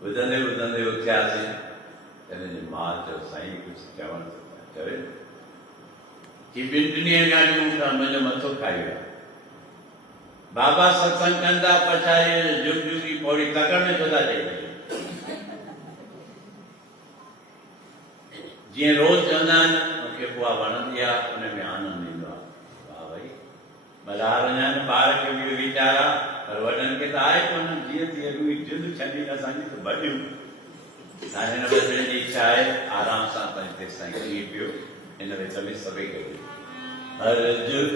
ॿुधंदे उथियासीं। हिनजी मां चयो साईं कुझु चवणु थो चवे कि 2-3 ॻाल्हियूं मूंखां मुंहिंजो मथो खाई विया। बाबा सत्संग कंदा, पछाड़ीअ जुग जुगी पौड़ी तकड़ में छो था चई, जीअं रोज़ चवंदा आहिनि, मूंखे उहा वणंदी आहे, उन में आनंद ईंदो आहे। वाह भई, भला वञा ॿार खे बि वीचारा, पर वॾनि खे त आहे कोन, जीअं तीअं रुई जिद छॾी असांजी त भॼूं। हिन बदिले जी इच्छा आहे आराम सां पंहिंजे तेसि ताईं थी पियो, हिन में सभई कयो। हर जुग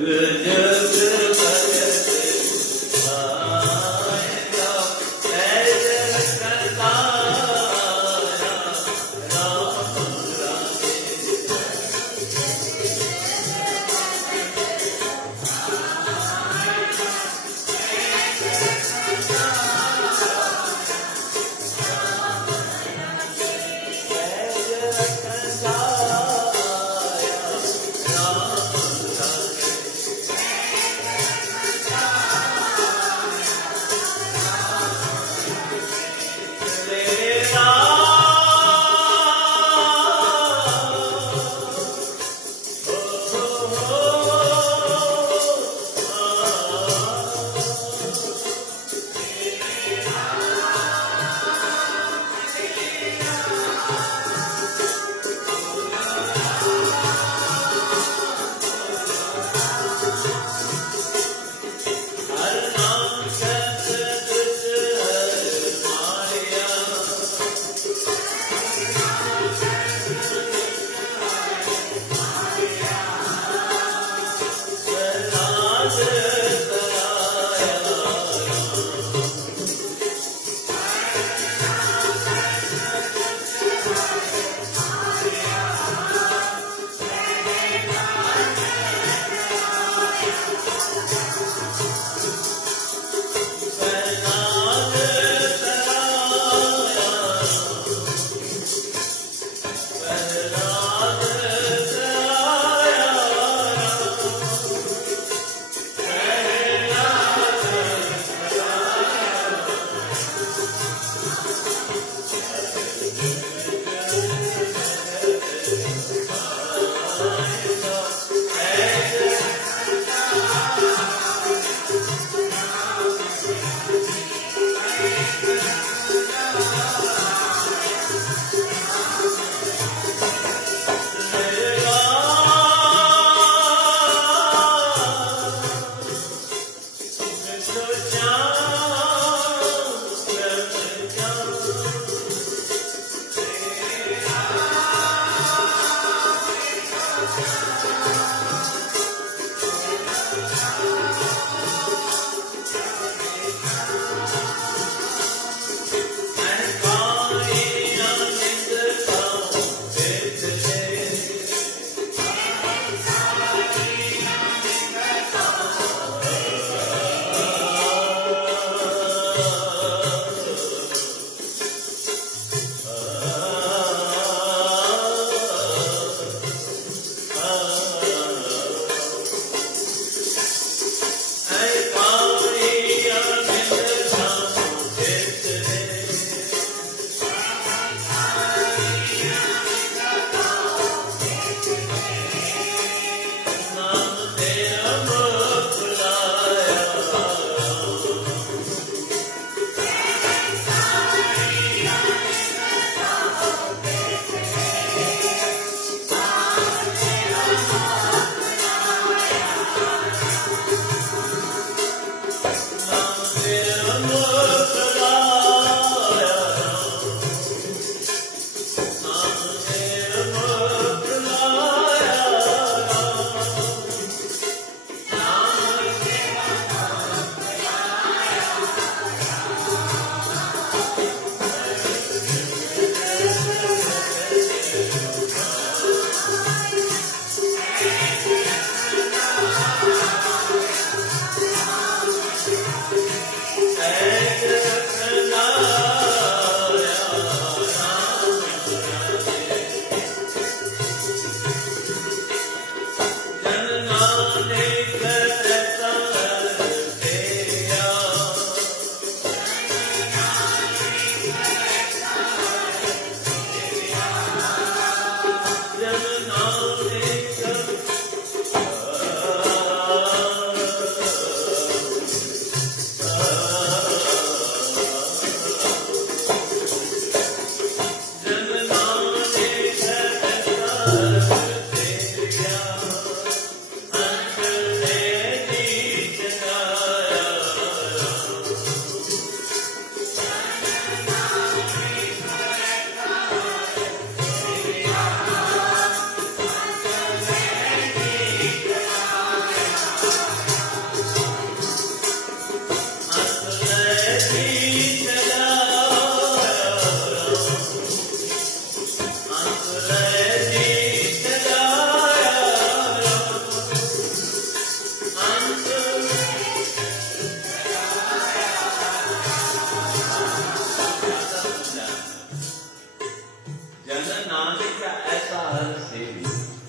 जन नानक पाने का ऐसा हर से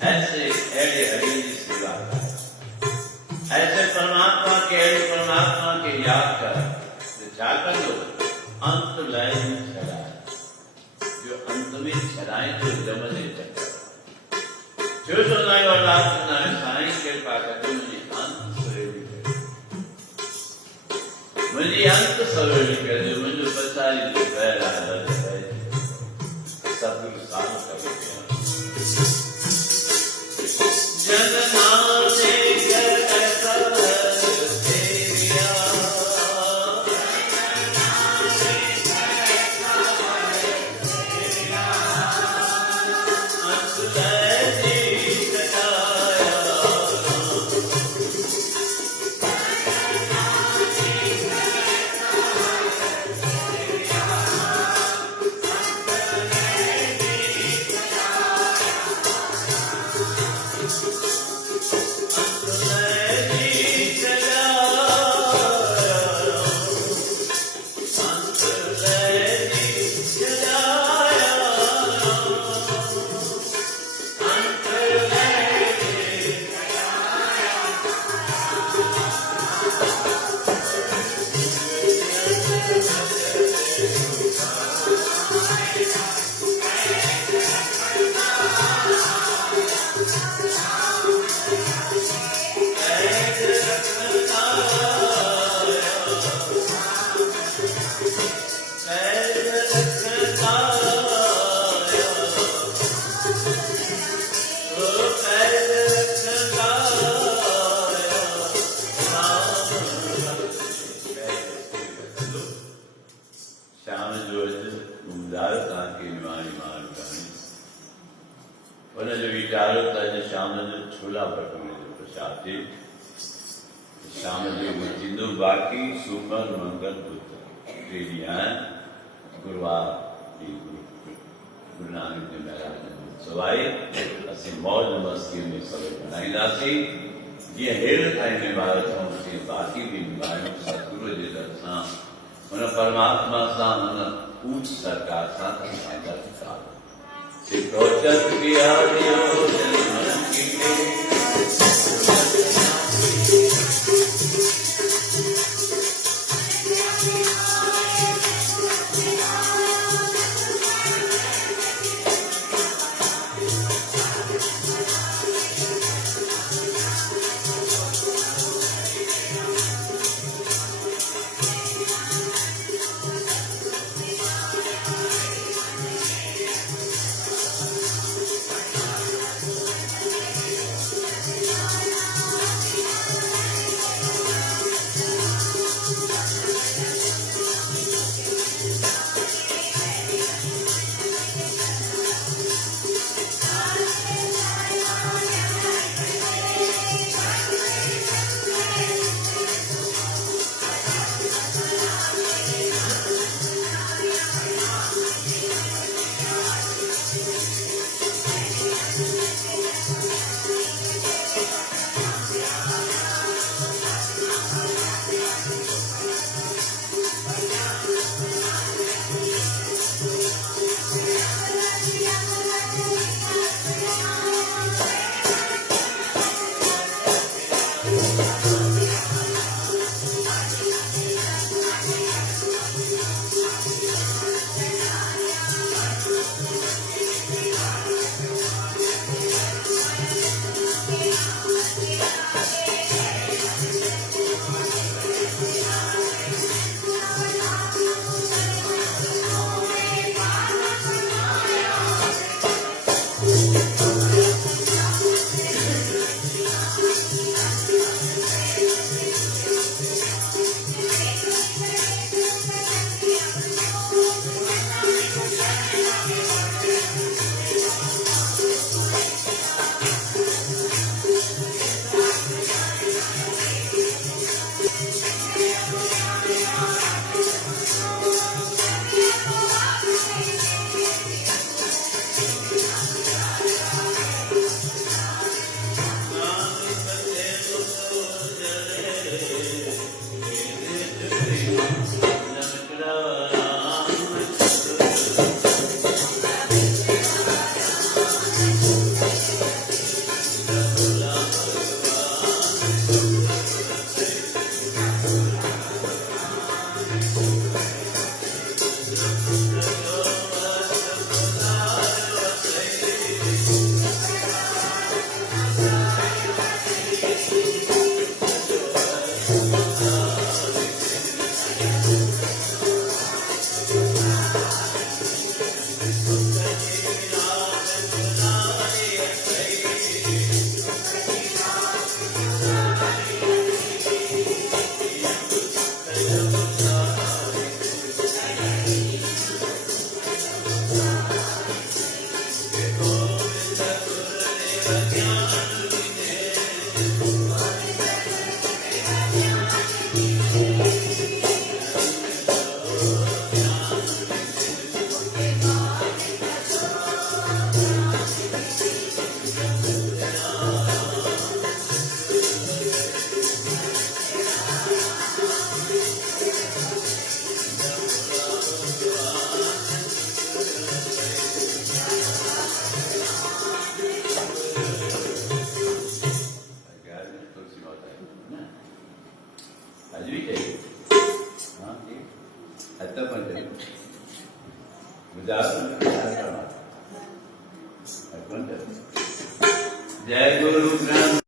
ऐसे ऐडे हरि की सेवा कर, ऐसे परमात्मा के याद कर, जाकर दो अंत लय छड़ाए, जो अंत में छड़ाए तो जमने चक्कर, जो सुनाई और लाभ सुनाए साईं कृपा करके मुझे अंत सवेल कर दो, मुझे बचाई दो पैरा सतगुरु साल कर जनमाने कर ऐसा छोला भटूरे जो प्रसाद थे शाम जो जिंदू बाकी सुपर मंगल बुद्ध रेडिया गुरुवार गुरु नानक देव महाराज ने सवाई असी मौज मस्ती में सब बनाईदासी ये हेर खाने वाले से बाकी भी निभाए सतगुरु जी दर्शन मन परमात्मा सा मन पूछ सरकार सा फायदा था से प्रोचत किया दियो जन मन की जय गुरु ग्रंथ